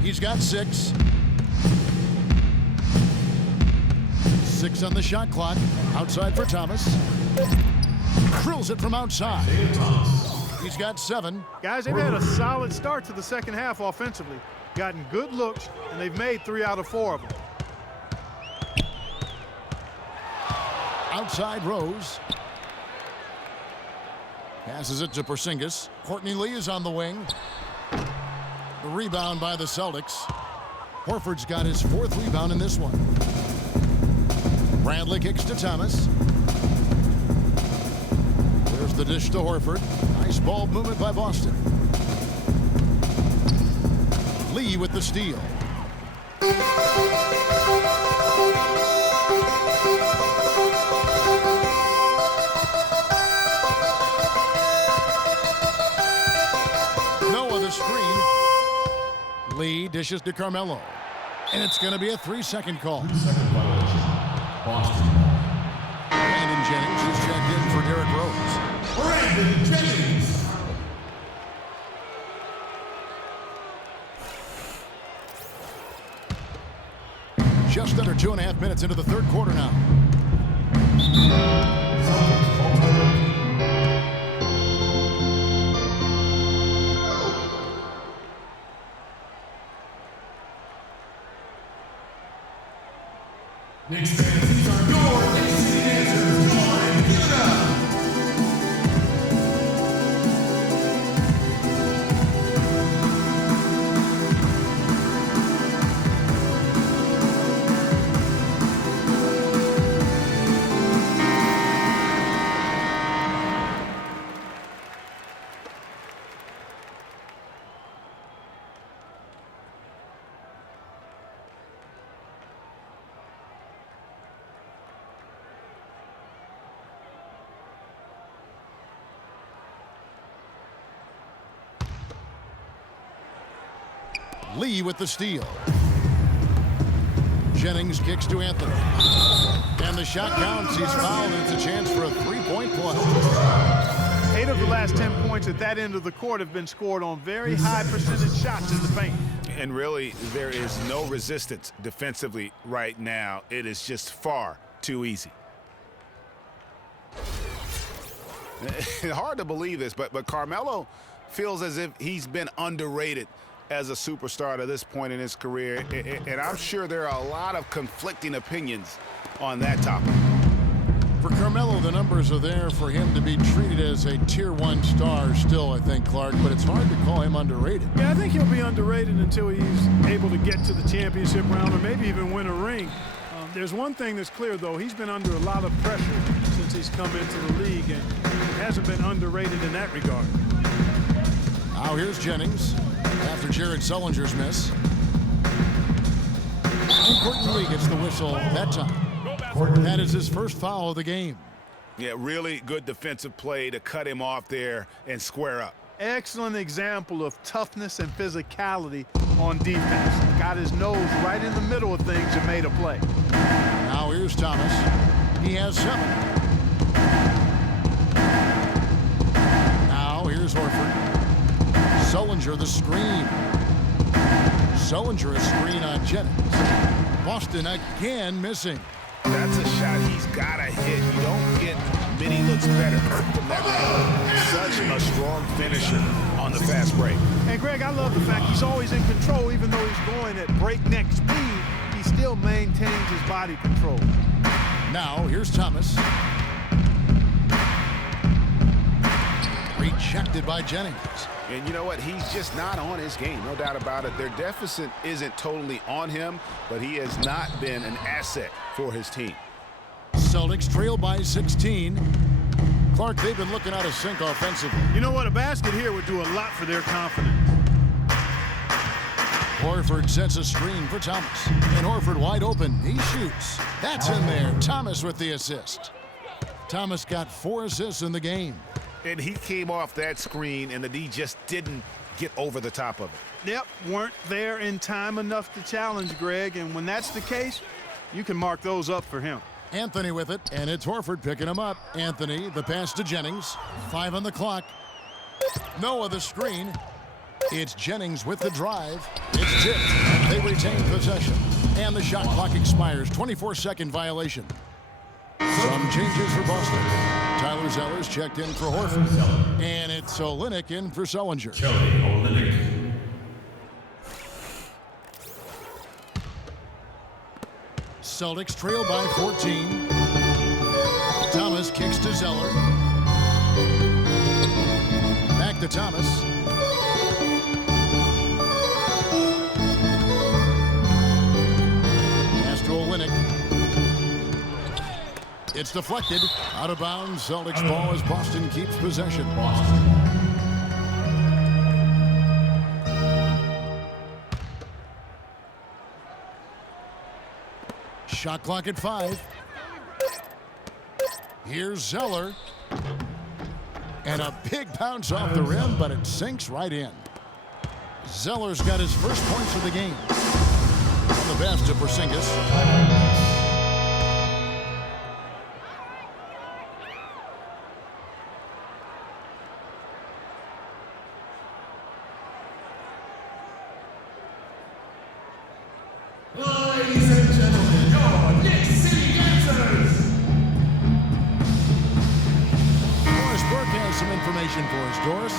He's got 6. 6 on the shot clock. Outside for Thomas. Drills it from outside. He's got 7. Guys, they've had a solid start to the second half offensively. Gotten good looks, and they've made 3 out of 4 of them. Outside Rose. Passes it to Porzingis. Courtney Lee is on the wing. The rebound by the Celtics. Horford's got his 4th rebound in this one. Bradley kicks to Thomas. There's the dish to Horford. Nice ball movement by Boston. Lee with the steal. Noah the screen. Lee dishes to Carmelo. And it's going to be a 3-second call. 3-second violation. Boston. Brandon Jennings is checked in for Derrick Rose. Brandon Jennings. Just under 2.5 minutes into the third quarter now. Knicks fans, these are your Knicks City dancers. Go on, give it up. Lee with the steal. Jennings kicks to Anthony. And the shot counts. He's fouled, and it's a chance for a three-point play. 8 of the last 10 points at that end of the court have been scored on very high percentage shots in the paint. And really, there is no resistance defensively right now. It is just far too easy. Hard to believe this, but Carmelo feels as if he's been underrated as a superstar to this point in his career. And I'm sure there are a lot of conflicting opinions on that topic. For Carmelo, the numbers are there for him to be treated as a Tier 1 star still, I think, Clark, but it's hard to call him underrated. Yeah, I think he'll be underrated until he's able to get to the championship round or maybe even win a ring. There's one thing that's clear, though. He's been under a lot of pressure since he's come into the league, and he hasn't been underrated in that regard. Now here's Jennings after Jared Sullinger's miss. And Courtney Lee gets the whistle that time. That is his first foul of the game. Yeah, really good defensive play to cut him off there and square up. Excellent example of toughness and physicality on defense. Got his nose right in the middle of things and made a play. Now here's Thomas. He has 7. Now here's Horford. Sullinger the screen. Sullinger a screen on Jennings. Boston again missing. That's a shot he's got to hit. You don't get many looks better from that range. Such a strong finisher on the fast break. And Greg, I love the fact he's always in control. Even though he's going at breakneck speed, he still maintains his body control. Now here's Thomas. Rejected by Jennings. And you know what? He's just not on his game, no doubt about it. Their deficit isn't totally on him, but he has not been an asset for his team. Celtics trail by 16. Clark, they've been looking out of sync offensively. You know what? A basket here would do a lot for their confidence. Horford sets a screen for Thomas. And Horford wide open. He shoots. That's in there. Thomas with the assist. Thomas got 4 assists in the game. And he came off that screen, and the D just didn't get over the top of it. Yep, weren't there in time enough to challenge Greg. And when that's the case, you can mark those up for him. Anthony with it, and it's Horford picking him up. Anthony, the pass to Jennings. 5 on the clock. Noah the screen. It's Jennings with the drive. It's tipped. They retain possession. And the shot clock expires. 24-second violation. Some changes for Boston. Tyler Zeller's checked in for Horford. And it's Olynyk in for Sullinger. Celtics trail by 14. Thomas kicks to Zeller. Back to Thomas. Pass to Olynyk. It's deflected. Out of bounds. Celtics ball as Boston keeps possession. Shot clock at 5. Here's Zeller. And a big bounce off the rim, but it sinks right in. Zeller's got his first points of the game. On the pass to Porzingis. Ladies and gentlemen, your Knicks City Dancers! Doris Burke has some information for us. Doris?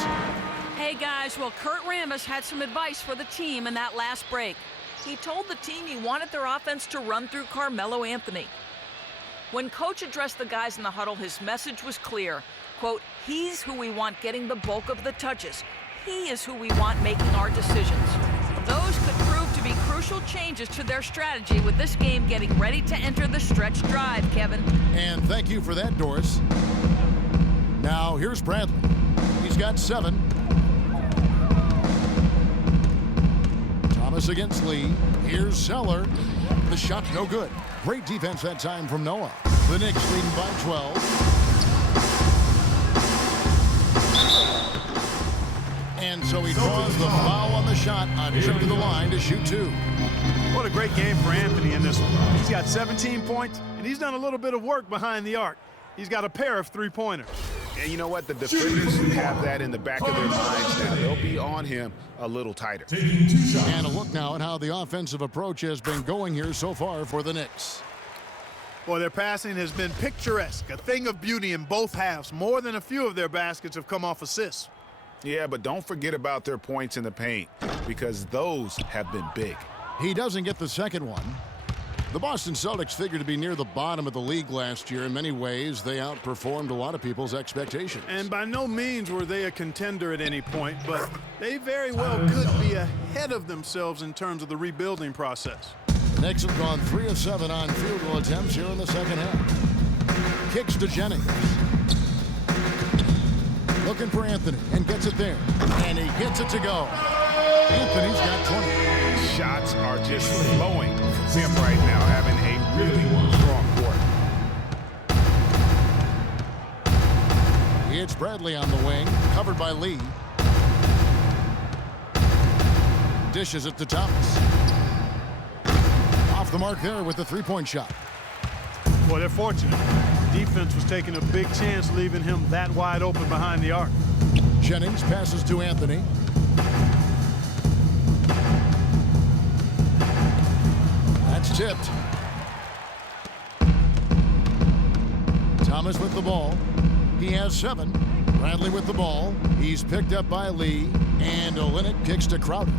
Hey guys, well, Kurt Rambis had some advice for the team in that last break. He told the team he wanted their offense to run through Carmelo Anthony. When Coach addressed the guys in the huddle, his message was clear. Quote, he's who we want getting the bulk of the touches. He is who we want making our decisions. Those could prove to be crucial changes to their strategy with this game getting ready to enter the stretch drive, Kevin. And thank you for that, Doris. Now, here's Bradley. He's got 7. Thomas against Lee. Here's Zeller. The shot no good. Great defense that time from Noah. The Knicks leading by 12. And so he draws the foul on the shot. A trip to the line to shoot 2. What a great game for Anthony in this one. He's got 17 points, and he's done a little bit of work behind the arc. He's got a pair of three-pointers. And you know what? The defenders have that in the back of their minds now. They'll be on him a little tighter. And a look now at how the offensive approach has been going here so far for the Knicks. Boy, their passing has been picturesque, a thing of beauty in both halves. More than a few of their baskets have come off assists. Yeah, but don't forget about their points in the paint, because those have been big. He doesn't get the second one. The Boston Celtics figured to be near the bottom of the league last year. In many ways, they outperformed a lot of people's expectations. And by no means were they a contender at any point, but they very well could be ahead of themselves in terms of the rebuilding process. The Knicks have gone 3 of 7 on field goal attempts here in the second half. Kicks to Jennings. Looking for Anthony and gets it there. And he gets it to go. Anthony's got 20. Shots are just flowing from him right now, having a really strong quarter. He hits Bradley on the wing, covered by Lee. Dishes it to Thomas. Off the mark there with the three-point shot. Boy, they're fortunate. Defense was taking a big chance leaving him that wide open behind the arc. Jennings passes to Anthony. That's tipped. Thomas with the ball. He has 7. Bradley with the ball. He's picked up by Lee. And Olynyk kicks to Crowder.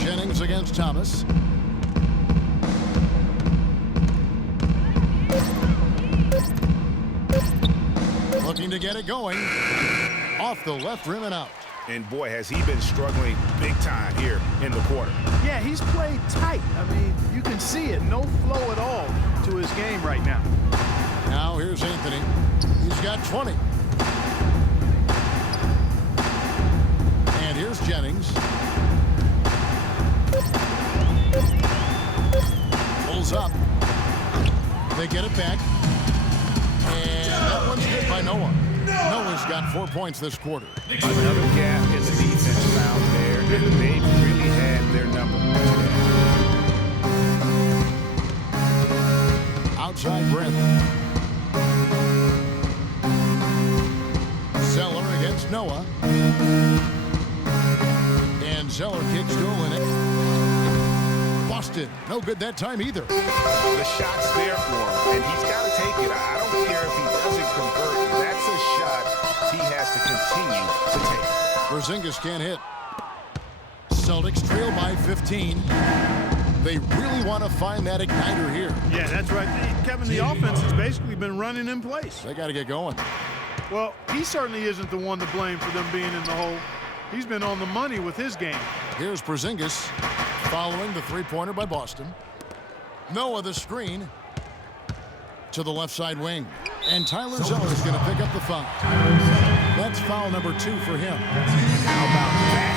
Jennings against Thomas. Looking to get it going. Off the left rim and out. And boy, has he been struggling big time here in the quarter. Yeah, he's played tight. I mean, you can see it. No flow at all to his game right now. Now here's Anthony. He's got 20. And here's Jennings. Pulls up. They get it back. And that one's good by Noah. Noah's got 4 points this quarter. Another gap in the defense found there, and they've really had their number today. Outside Bradley. Zeller against Noah. And Zeller kicks to Olynyk. Boston, no good that time either. The shot's there for him, and he's got to take it. I don't care if he doesn't convert. That's a shot he has to continue to take. Porzingis can't hit. Celtics trail by 15. They really want to find that igniter here. Yeah, that's right. Kevin, the offense has basically been running in place. They got to get going. Well, he certainly isn't the one to blame for them being in the hole. He's been on the money with his game. Here's Porzingis following the three-pointer by Boston. Noah the screen to the left side wing. And Tyler Zeller is going to pick up the foul. That's foul number 2 for him. How about that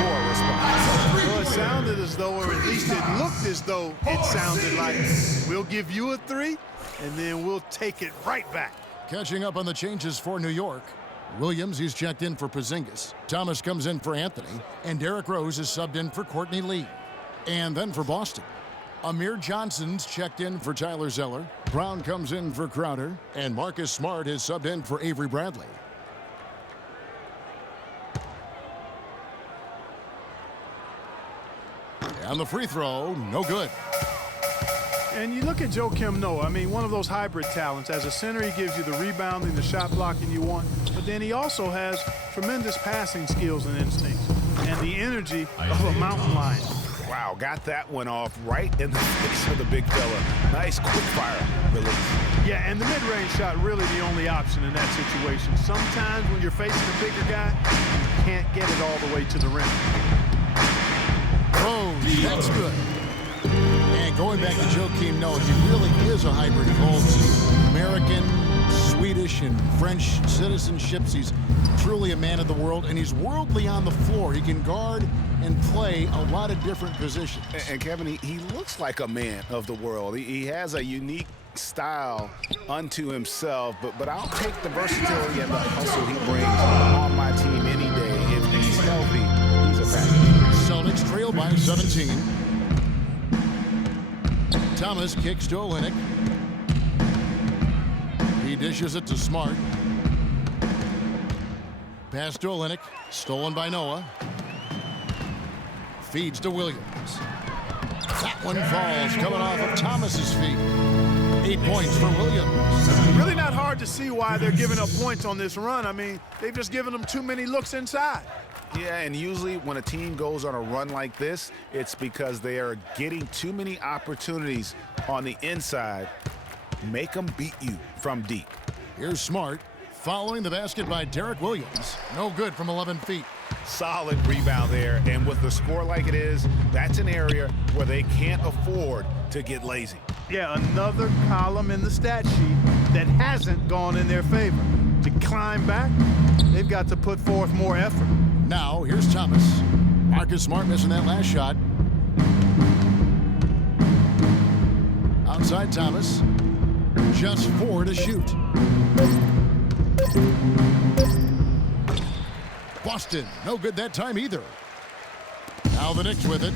for a response? Well, it sounded as though, or at least it looked as though it sounded like, we'll give you a 3, and then we'll take it right back. Catching up on the changes for New York. Williams, he's checked in for Porzingis. Thomas comes in for Anthony. And Derrick Rose is subbed in for Courtney Lee. And then for Boston, Amir Johnson's checked in for Tyler Zeller. Brown comes in for Crowder. And Marcus Smart is subbed in for Avery Bradley. And the free throw, no good. And you look at Joakim Noah, I mean, one of those hybrid talents. As a center, he gives you the rebounding, the shot blocking you want. But then he also has tremendous passing skills and instincts. And the energy of a mountain lion. Wow, got that one off right in the face of the big fella. Nice quick fire release. Yeah, and the mid-range shot really the only option in that situation. Sometimes when you're facing a bigger guy, you can't get it all the way to the rim. Oh, that's good. And going back to Joakim Noah, he really is a hybrid. He holds American, Swedish, and French citizenships. He's truly a man of the world, and he's worldly on the floor. He can guard and play a lot of different positions. And Kevin, he looks like a man of the world. He has a unique style unto himself, but I'll take the versatility and the hustle he brings on my team any day. If he's healthy, he's a factor. 17. Thomas kicks to Olynyk. He dishes it to Smart. Pass to Olynyk. Stolen by Noah. Feeds to Williams. That one falls, coming off of Thomas's feet. 8 points for Williams. Really not hard to see why they're giving up points on this run. I mean, they've just given them too many looks inside. Yeah, and usually when a team goes on a run like this, it's because they are getting too many opportunities on the inside. Make them beat you from deep. Here's Smart, following the basket by Derek Williams. No good from 11 feet. Solid rebound there, and with the score like it is, that's an area where they can't afford to get lazy. Yeah, another column in the stat sheet that hasn't gone in their favor. To climb back, they've got to put forth more effort. Now, here's Thomas. Marcus Smart missing that last shot. Outside Thomas. Just 4 to shoot. Boston, no good that time either. Now the Knicks with it.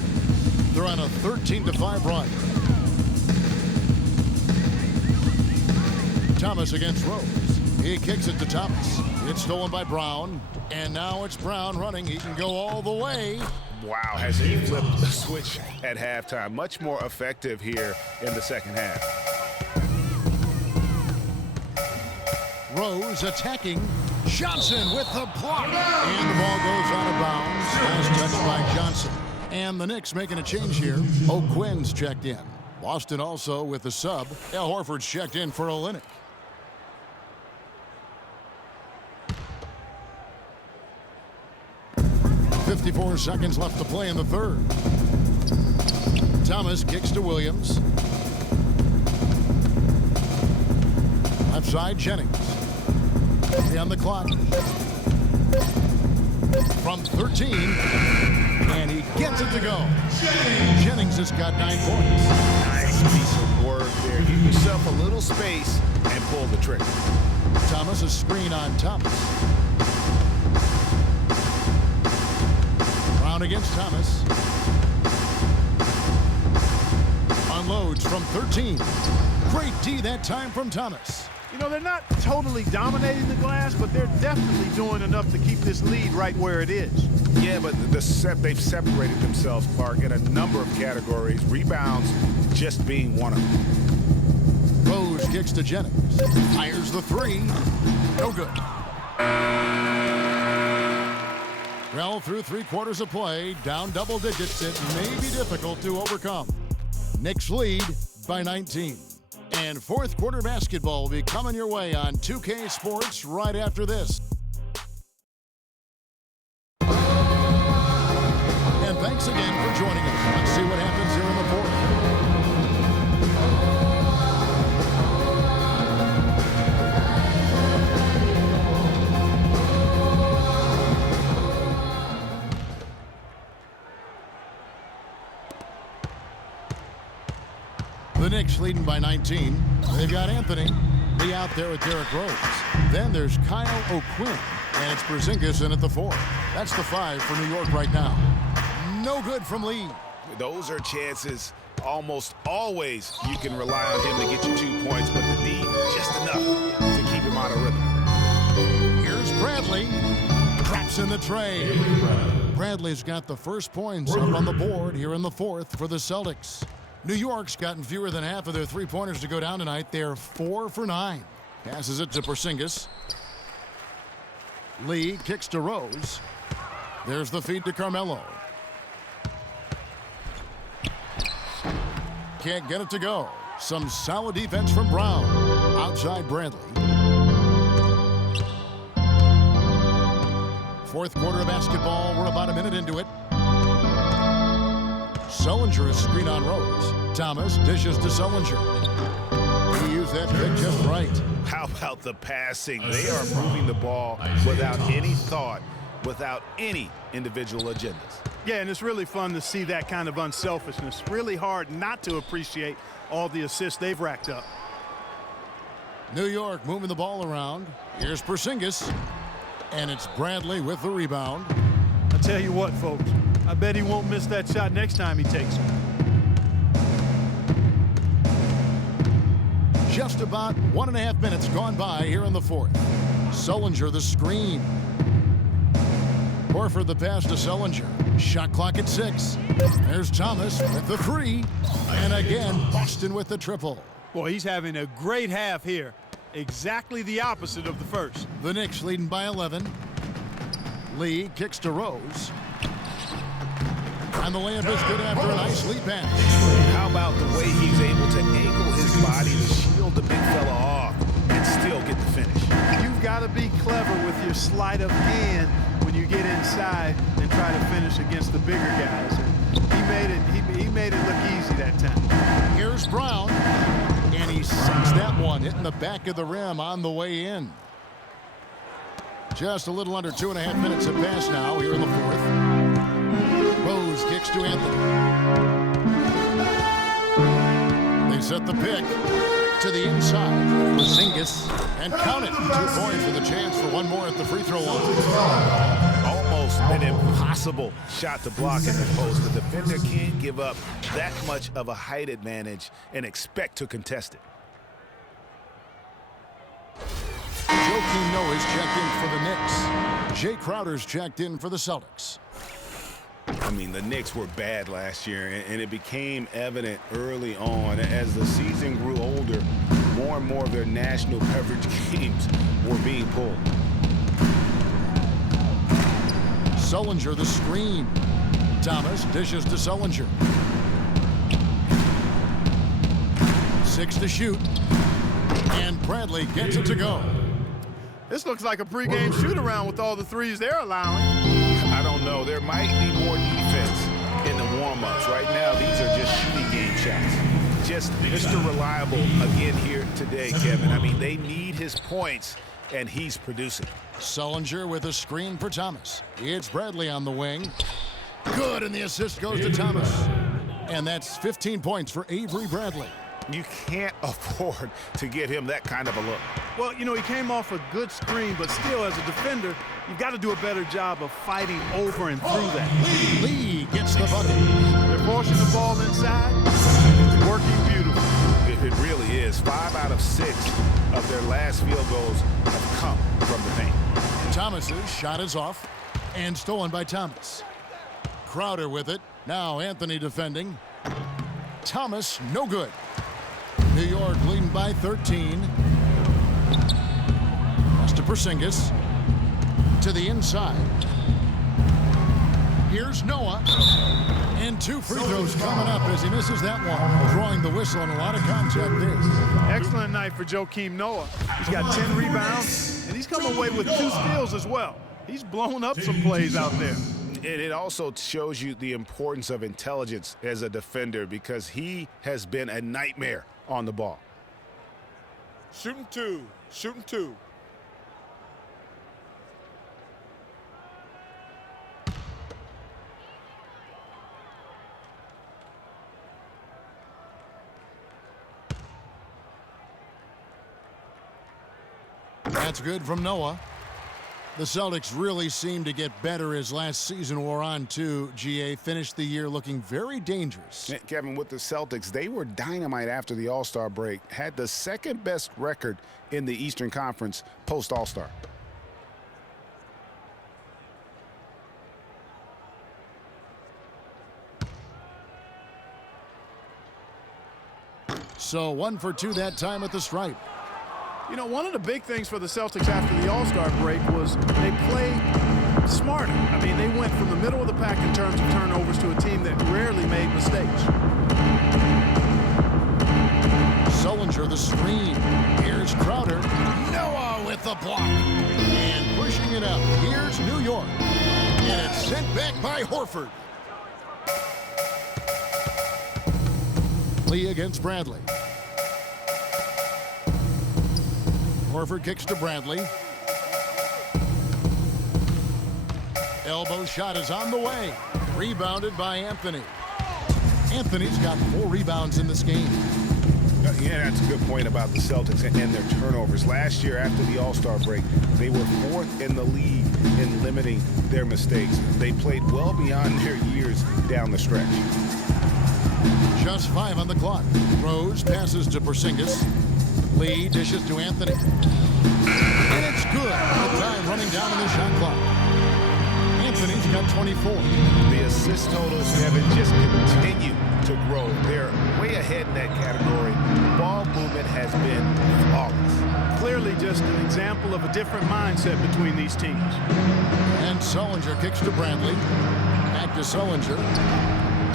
They're on a 13-5 run. Thomas against Rose. He kicks it to Thomas. It's stolen by Brown. And now it's Brown running. He can go all the way. Wow, has he flipped the switch at halftime. Much more effective here in the second half. Rose attacking. Johnson with the block. And the ball goes out of bounds. Last touch by Johnson. And the Knicks making a change here. O'Quinn's checked in. Boston also with the sub. Al Horford's checked in for Olynyk. .54 seconds left to play in the third. Thomas kicks to Williams. Left side, Jennings. On the clock. From 13. And he gets it to go. Jennings has got 9 points. Nice piece of work there. Give yourself a little space and pull the trigger. Thomas, a screen on Thomas. Brown against Thomas. Unloads from 13. Great D that time from Thomas. You know, they're not totally dominating the glass, but they're definitely doing enough to keep this lead right where it is. Yeah, but they've separated themselves, Clark, in a number of categories. Rebounds just being one of them. Rose kicks to Jennings. Fires the 3. No good. Well, through 3 quarters of play, down double digits, it may be difficult to overcome. Knicks lead by 19. And fourth quarter basketball will be coming your way on 2K Sports right after this. And thanks again for joining us. Let's see what happens here in the fourth. The Knicks leading by 19. They've got Anthony. Lee out there with Derrick Rose. Then there's Kyle O'Quinn. And it's Porzingis in at the 4. That's the 5 for New York right now. No good from Lee. Those are chances almost always you can rely on him to get you 2 points, but the D just enough to keep him out of rhythm. Here's Bradley. Drops in the tray. Bradley's got the first points up on the board here in the fourth for the Celtics. New York's gotten fewer than half of their three-pointers to go down tonight. They're 4 for 9. Passes it to Porzingis. Lee kicks to Rose. There's the feed to Carmelo. Can't get it to go. Some solid defense from Brown. Outside Bradley. Fourth quarter of basketball. We're about a minute into it. Sullinger is screen on Rose. Thomas dishes to Sullinger. He used that pick just right. How about the passing? They are moving the ball without any thought, without any individual agendas. Yeah, and it's really fun to see that kind of unselfishness. Really hard not to appreciate all the assists they've racked up. New York moving the ball around. Here's Porzingis. And it's Bradley with the rebound. I tell you what, folks, I bet he won't miss that shot next time he takes it. Just about 1.5 minutes gone by here in the fourth. Sullinger the screen. Horford the pass to Sullinger. Shot clock at 6. There's Thomas with the 3. And again, Boston with the triple. Boy, he's having a great half here. Exactly the opposite of the first. The Knicks leading by 11. Lee kicks to Rose. And the layup is good after a nice lead pass. How about the way he's able to angle his body to shield the big fella off and still get the finish? You've got to be clever with your sleight of hand when you get inside and try to finish against the bigger guys. And he made it look easy that time. Here's Brown. And he sinks that one, hitting the back of the rim on the way in. Just a little under 2.5 minutes have passed now here in the fourth. Rose kicks to Anthony. They set the pick to the inside. Porzingis, and count it. 2 points with a chance for one more at the free throw line. Almost an impossible shot to block in the post. The defender can't give up that much of a height advantage and expect to contest it. Joakim Noah's checked in for the Knicks. Jay Crowder's checked in for the Celtics. I mean, the Knicks were bad last year, and it became evident early on. As the season grew older, more and more of their national coverage games were being pulled. Sullinger the screen. Thomas dishes to Sullinger. 6 to shoot. And Bradley gets it to go. This looks like a pregame shoot-around with all the threes they're allowing. I don't know. There might be more defense in the warm-ups. Right now, these are just shooting game shots. Just Mr. Reliable again here today, Kevin. I mean, they need his points, and he's producing. Sullinger with a screen for Thomas. It's Bradley on the wing. Good, and the assist goes to Thomas. And that's 15 points for Avery Bradley. You can't afford to get him that kind of a look. Well, you know, he came off a good screen, but still, as a defender, you've got to do a better job of fighting over and through that. Lee gets the bucket. They're forcing the ball inside. It's working beautifully. It really is. 5 out of 6 of their last field goals have come from the paint. Thomas's shot is off and stolen by Thomas. Crowder with it. Now Anthony defending. Thomas, no good. New York leading by 13. Pass to Porzingis. To the inside. Here's Noah. And 2 free throws coming up as he misses that one. Drawing the whistle and a lot of contact there. Excellent night for Joakim Noah. He's got 10 rebounds, and he's come away with 2 steals as well. He's blown up some plays out there. And it also shows you the importance of intelligence as a defender, because he has been a nightmare on the ball. Shooting 2. Shooting 2. That's good from Noah. The Celtics really seemed to get better as last season wore on, too. GA finished the year looking very dangerous. Kevin, with the Celtics, they were dynamite after the All-Star break. Had the second best record in the Eastern Conference post-All-Star. So 1 for 2 that time at the stripe. You know, one of the big things for the Celtics after the All-Star break was they played smarter. I mean, they went from the middle of the pack in terms of turnovers to a team that rarely made mistakes. Sullinger the screen. Here's Crowder. Noah with the block. And pushing it up. Here's New York. And it's sent back by Horford. Lee against Bradley. Horford kicks to Bradley. Elbow shot is on the way. Rebounded by Anthony. Anthony's got 4 rebounds in this game. Yeah, that's a good point about the Celtics and their turnovers. Last year, after the All-Star break, they were 4th in the league in limiting their mistakes. They played well beyond their years down the stretch. Just 5 on the clock. Rose passes to Porzingis. Lee dishes to Anthony. And it's good. The time running down in the shot clock. Anthony's got 24. The assist totals haven't just continued to grow. They're way ahead in that category. Ball movement has been flawless. Clearly just an example of a different mindset between these teams. And Sullinger kicks to Bradley. Back to Sullinger.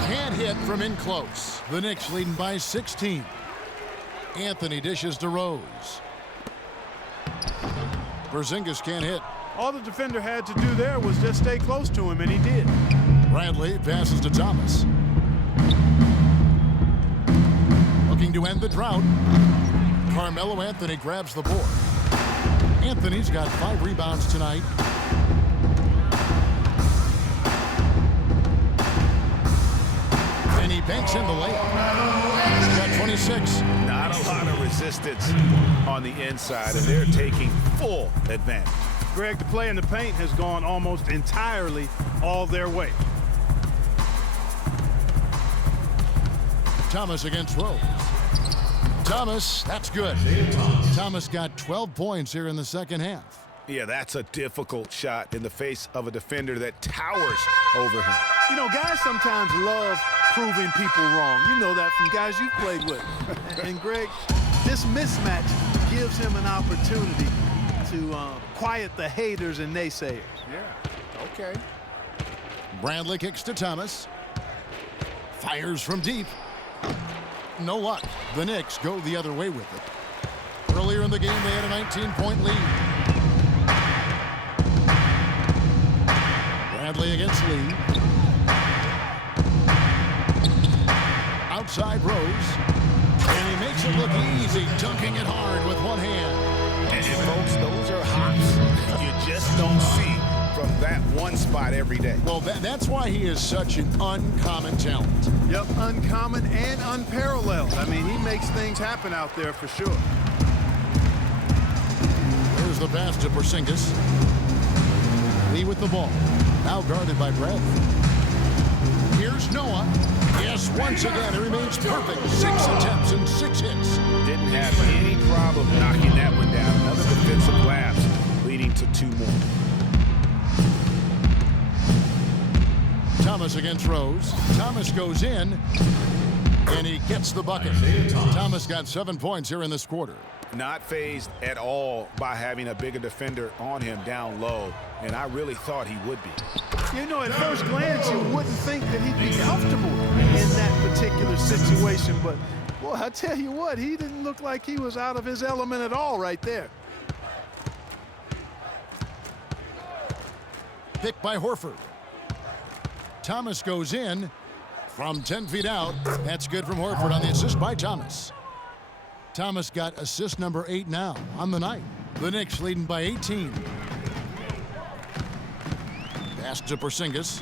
Can't hit from in close. The Knicks leading by 16. Anthony dishes to Rose. Porzingis can't hit. All the defender had to do there was just stay close to him, and he did. Bradley passes to Thomas. Looking to end the drought. Carmelo Anthony grabs the board. Anthony's got 5 rebounds tonight. And he banks in the layup. He's got 26. Not a lot of resistance on the inside, and they're taking full advantage. Greg, the play in the paint has gone almost entirely all their way. Thomas against Rose. Thomas, that's good. Thomas got 12 points here in the second half. Yeah, that's a difficult shot in the face of a defender that towers over him. You know, guys sometimes love proving people wrong. You know that from guys you've played with. And Greg, this mismatch gives him an opportunity to quiet the haters and naysayers. Yeah, okay. Bradley kicks to Thomas. Fires from deep. No luck. The Knicks go the other way with it. Earlier in the game, they had a 19-point lead. Bradley against Lee. Outside Rose. And he makes it look easy, dunking it hard with one hand. And folks, those are hops you just don't see from that one spot every day. Well, that's why he is such an uncommon talent. Yep, uncommon and unparalleled. I mean, he makes things happen out there for sure. Here's the pass to Porzingis. Lee with the ball. Now guarded by Bradley. Here's Noah. Yes, once again, it remains perfect. 6 attempts and 6 hits. Didn't have any problem knocking that one down. Another defensive lapse leading to 2 more. Thomas against Rose. Thomas goes in, and he gets the bucket. Thomas got 7 points here in this quarter. Not fazed at all by having a bigger defender on him down low, and I really thought he would be. You know, at first glance, you wouldn't think that he'd be comfortable in that particular situation, but, boy, I tell you what, he didn't look like he was out of his element at all right there. Picked by Horford. Thomas goes in from 10 feet out. That's good from Horford on the assist by Thomas. Thomas got assist number 8 now on the night. The Knicks leading by 18. Pass to Porzingis.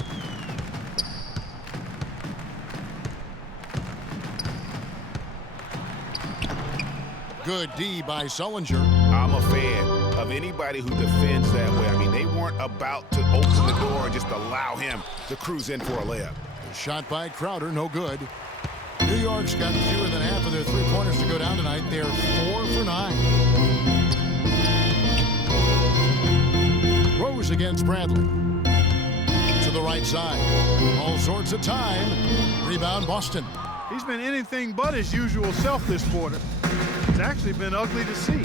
Good D by Sullinger. I'm a fan of anybody who defends that way. I mean, they weren't about to open the door and just allow him to cruise in for a layup. Shot by Crowder, no good. New York's got fewer than half of their 3-pointers to go down tonight. They're 4 for 9. Rose against Bradley. To the right side. All sorts of time. Rebound Boston. He's been anything but his usual self this quarter. It's actually been ugly to see.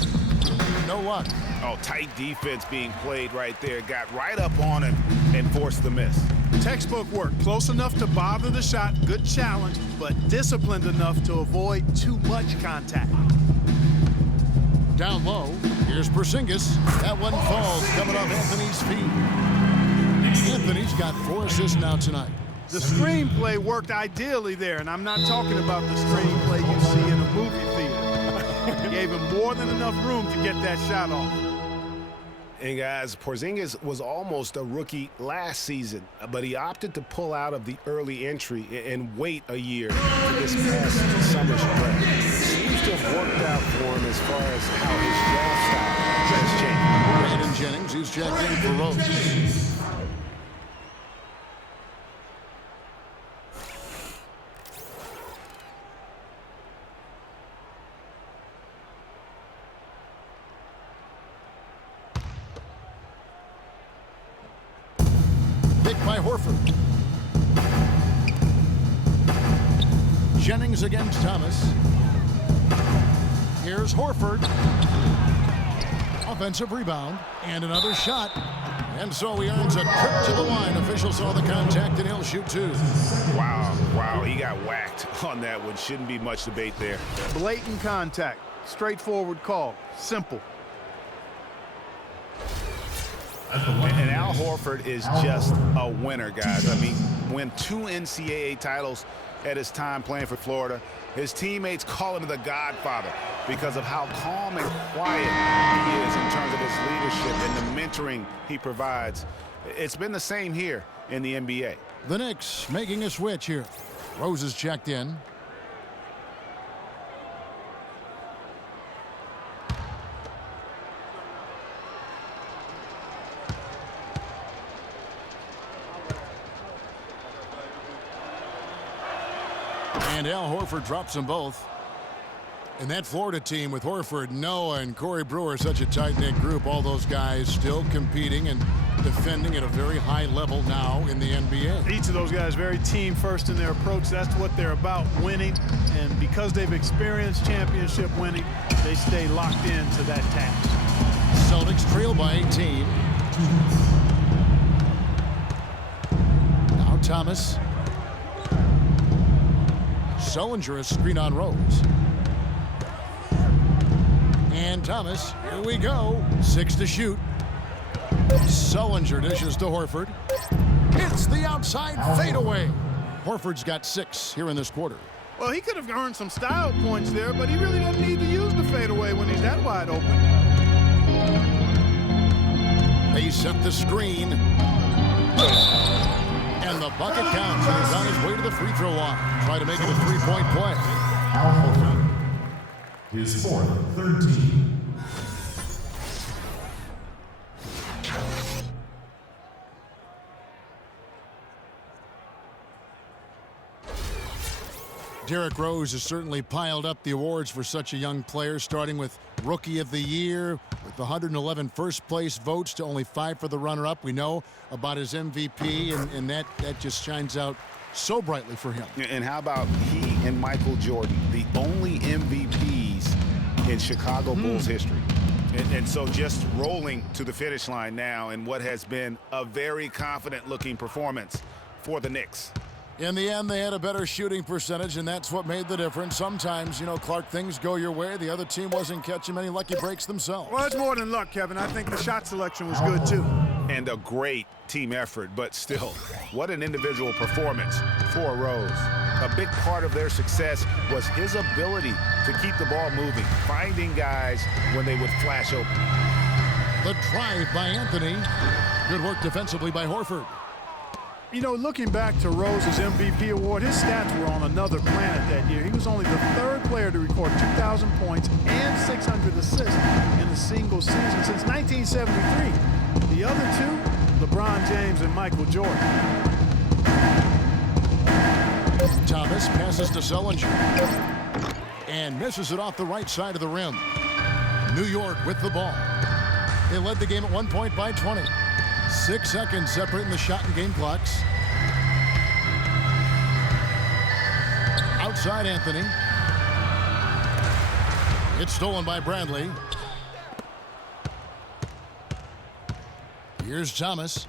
No luck. Oh, tight defense being played right there. Got right up on him and forced the miss. Textbook work. Close enough to bother the shot. Good challenge, but disciplined enough to avoid too much contact. Down low. Here's Porzingis. That one falls coming off Anthony's feet. Anthony's got 4 assists now tonight. The screenplay worked ideally there, and I'm not talking about the screenplay you see in a movie theater. Gave him more than enough room to get that shot off. And guys, Porzingis was almost a rookie last season, but he opted to pull out of the early entry and wait a year for this past summer stretch. It seems to have worked out for him as far as how his draft style has changed. Brandon Jennings, who's checked in for Rose. By Horford. Jennings against Thomas. Here's Horford. Offensive rebound and another shot. And so he earns a trip to the line. Officials saw the contact and he'll shoot two. Wow, he got whacked on that one. Shouldn't be much debate there. Blatant contact. Straightforward call. Simple. And Al Horford is just a winner, guys. I mean, win 2 NCAA titles at his time playing for Florida. His teammates call him the Godfather because of how calm and quiet he is in terms of his leadership and the mentoring he provides. It's been the same here in the NBA. The Knicks making a switch here. Rose is checked in. And Al Horford drops them both. And that Florida team with Horford, Noah, and Corey Brewer, such a tight-knit group. All those guys still competing and defending at a very high level now in the NBA. Each of those guys very team-first in their approach. That's what they're about, winning. And because they've experienced championship winning, they stay locked into that task. Celtics trail by 18. Now Thomas. Sullinger is screen on Rose. And Thomas, here we go. 6 to shoot. Sullinger dishes to Horford. It's the outside fadeaway. Horford's got 6 here in this quarter. Well, he could have earned some style points there, but he really doesn't need to use the fadeaway when he's that wide open. They set the screen. And the bucket counts, and he's on his way to the free throw line. Try to make it a three-point play. Al Horford, his 4th, 13. Derrick Rose has certainly piled up the awards for such a young player, starting with Rookie of the Year, with 111 first-place votes to only 5 for the runner-up. We know about his MVP, and that just shines out so brightly for him. And how about he and Michael Jordan, the only MVPs in Chicago Bulls history? And so just rolling to the finish line now in what has been a very confident-looking performance for the Knicks. In the end, they had a better shooting percentage, and that's what made the difference. Sometimes, Clark, things go your way. The other team wasn't catching many lucky breaks themselves. Well, it's more than luck, Kevin. I think the shot selection was good, too. And a great team effort, but still, what an individual performance for Rose. A big part of their success was his ability to keep the ball moving, finding guys when they would flash open. The drive by Anthony. Good work defensively by Horford. Looking back to Rose's MVP award, his stats were on another planet that year. He was only the 3rd player to record 2,000 points and 600 assists in a single season since 1973. The other two, LeBron James and Michael Jordan. Thomas passes to Sullinger and misses it off the right side of the rim. New York with the ball. They led the game at 1 point by 20. 6 seconds separating the shot and game clocks. Outside Anthony. It's stolen by Bradley. Here's Thomas.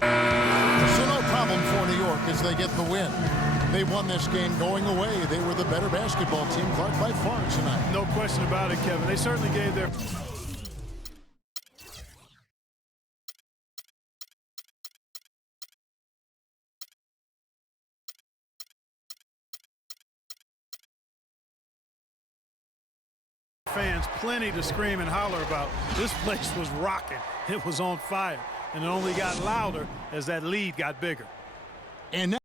So no problem for New York as they get the win. They won this game going away. They were the better basketball team, Clark, by far tonight. No question about it, Kevin. They certainly gave their fans plenty to scream and holler about. This place was rocking. It was on fire, and it only got louder as that lead got bigger. And now